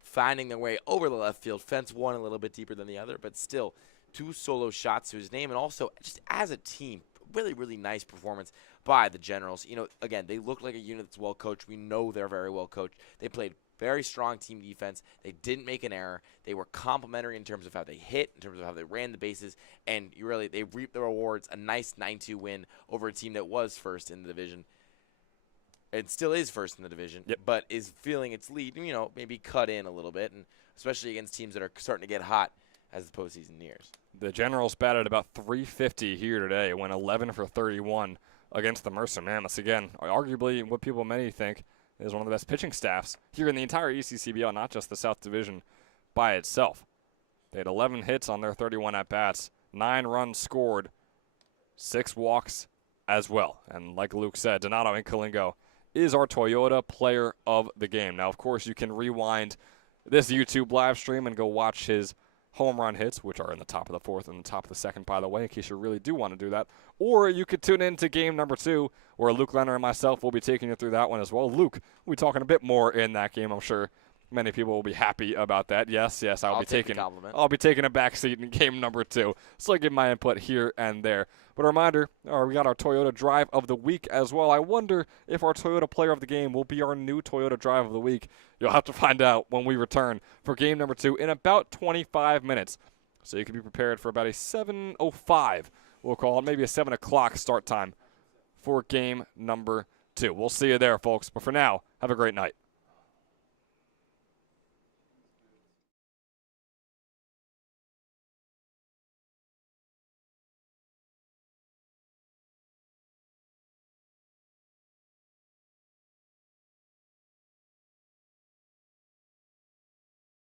finding their way over the left field fence, one a little bit deeper than the other, but still 2 solo shots to his name. And also, just as a team, really, really nice performance by the Generals. You know, again, they look like a unit that's well coached. We know they're very well coached. They played very strong team defense. They didn't make an error. They were complimentary in terms of how they hit, in terms of how they ran the bases, and they reaped the rewards. A nice 9-2 win over a team that was first in the division. It still is first in the division, but is feeling its lead, you know, maybe cut in a little bit, and especially against teams that are starting to get hot as the postseason nears. The Generals batted about .350 here today, went 11 for 31 against the Mercer Mammoths. Again, arguably what people many think is one of the best pitching staffs here in the entire ECCBL, not just the South Division by itself. They had 11 hits on their 31 at-bats, 9 runs scored, 6 walks as well. And like Luke said, Donato Incalingo is our Toyota player of the game. Now, of course, you can rewind this YouTube live stream and go watch his home run hits, which are in the top of the 4th and the top of the 2nd, by the way, in case you really do want to do that. Or you could tune in to game number 2, where Luke Leonard and myself will be taking you through that one as well. Luke, we'll be talking a bit more in that game. I'm sure many people will be happy about that. Yes, I'll be taking a back seat in game number 2. So I give my input here and there. But a reminder, we got our Toyota Drive of the Week as well. I wonder if our Toyota Player of the Game will be our new Toyota Drive of the Week. You'll have to find out when we return for game number 2 in about 25 minutes. So you can be prepared for about a 7:05, we'll call it, maybe a 7 o'clock start time for game number 2. We'll see you there, folks. But for now, have a great night.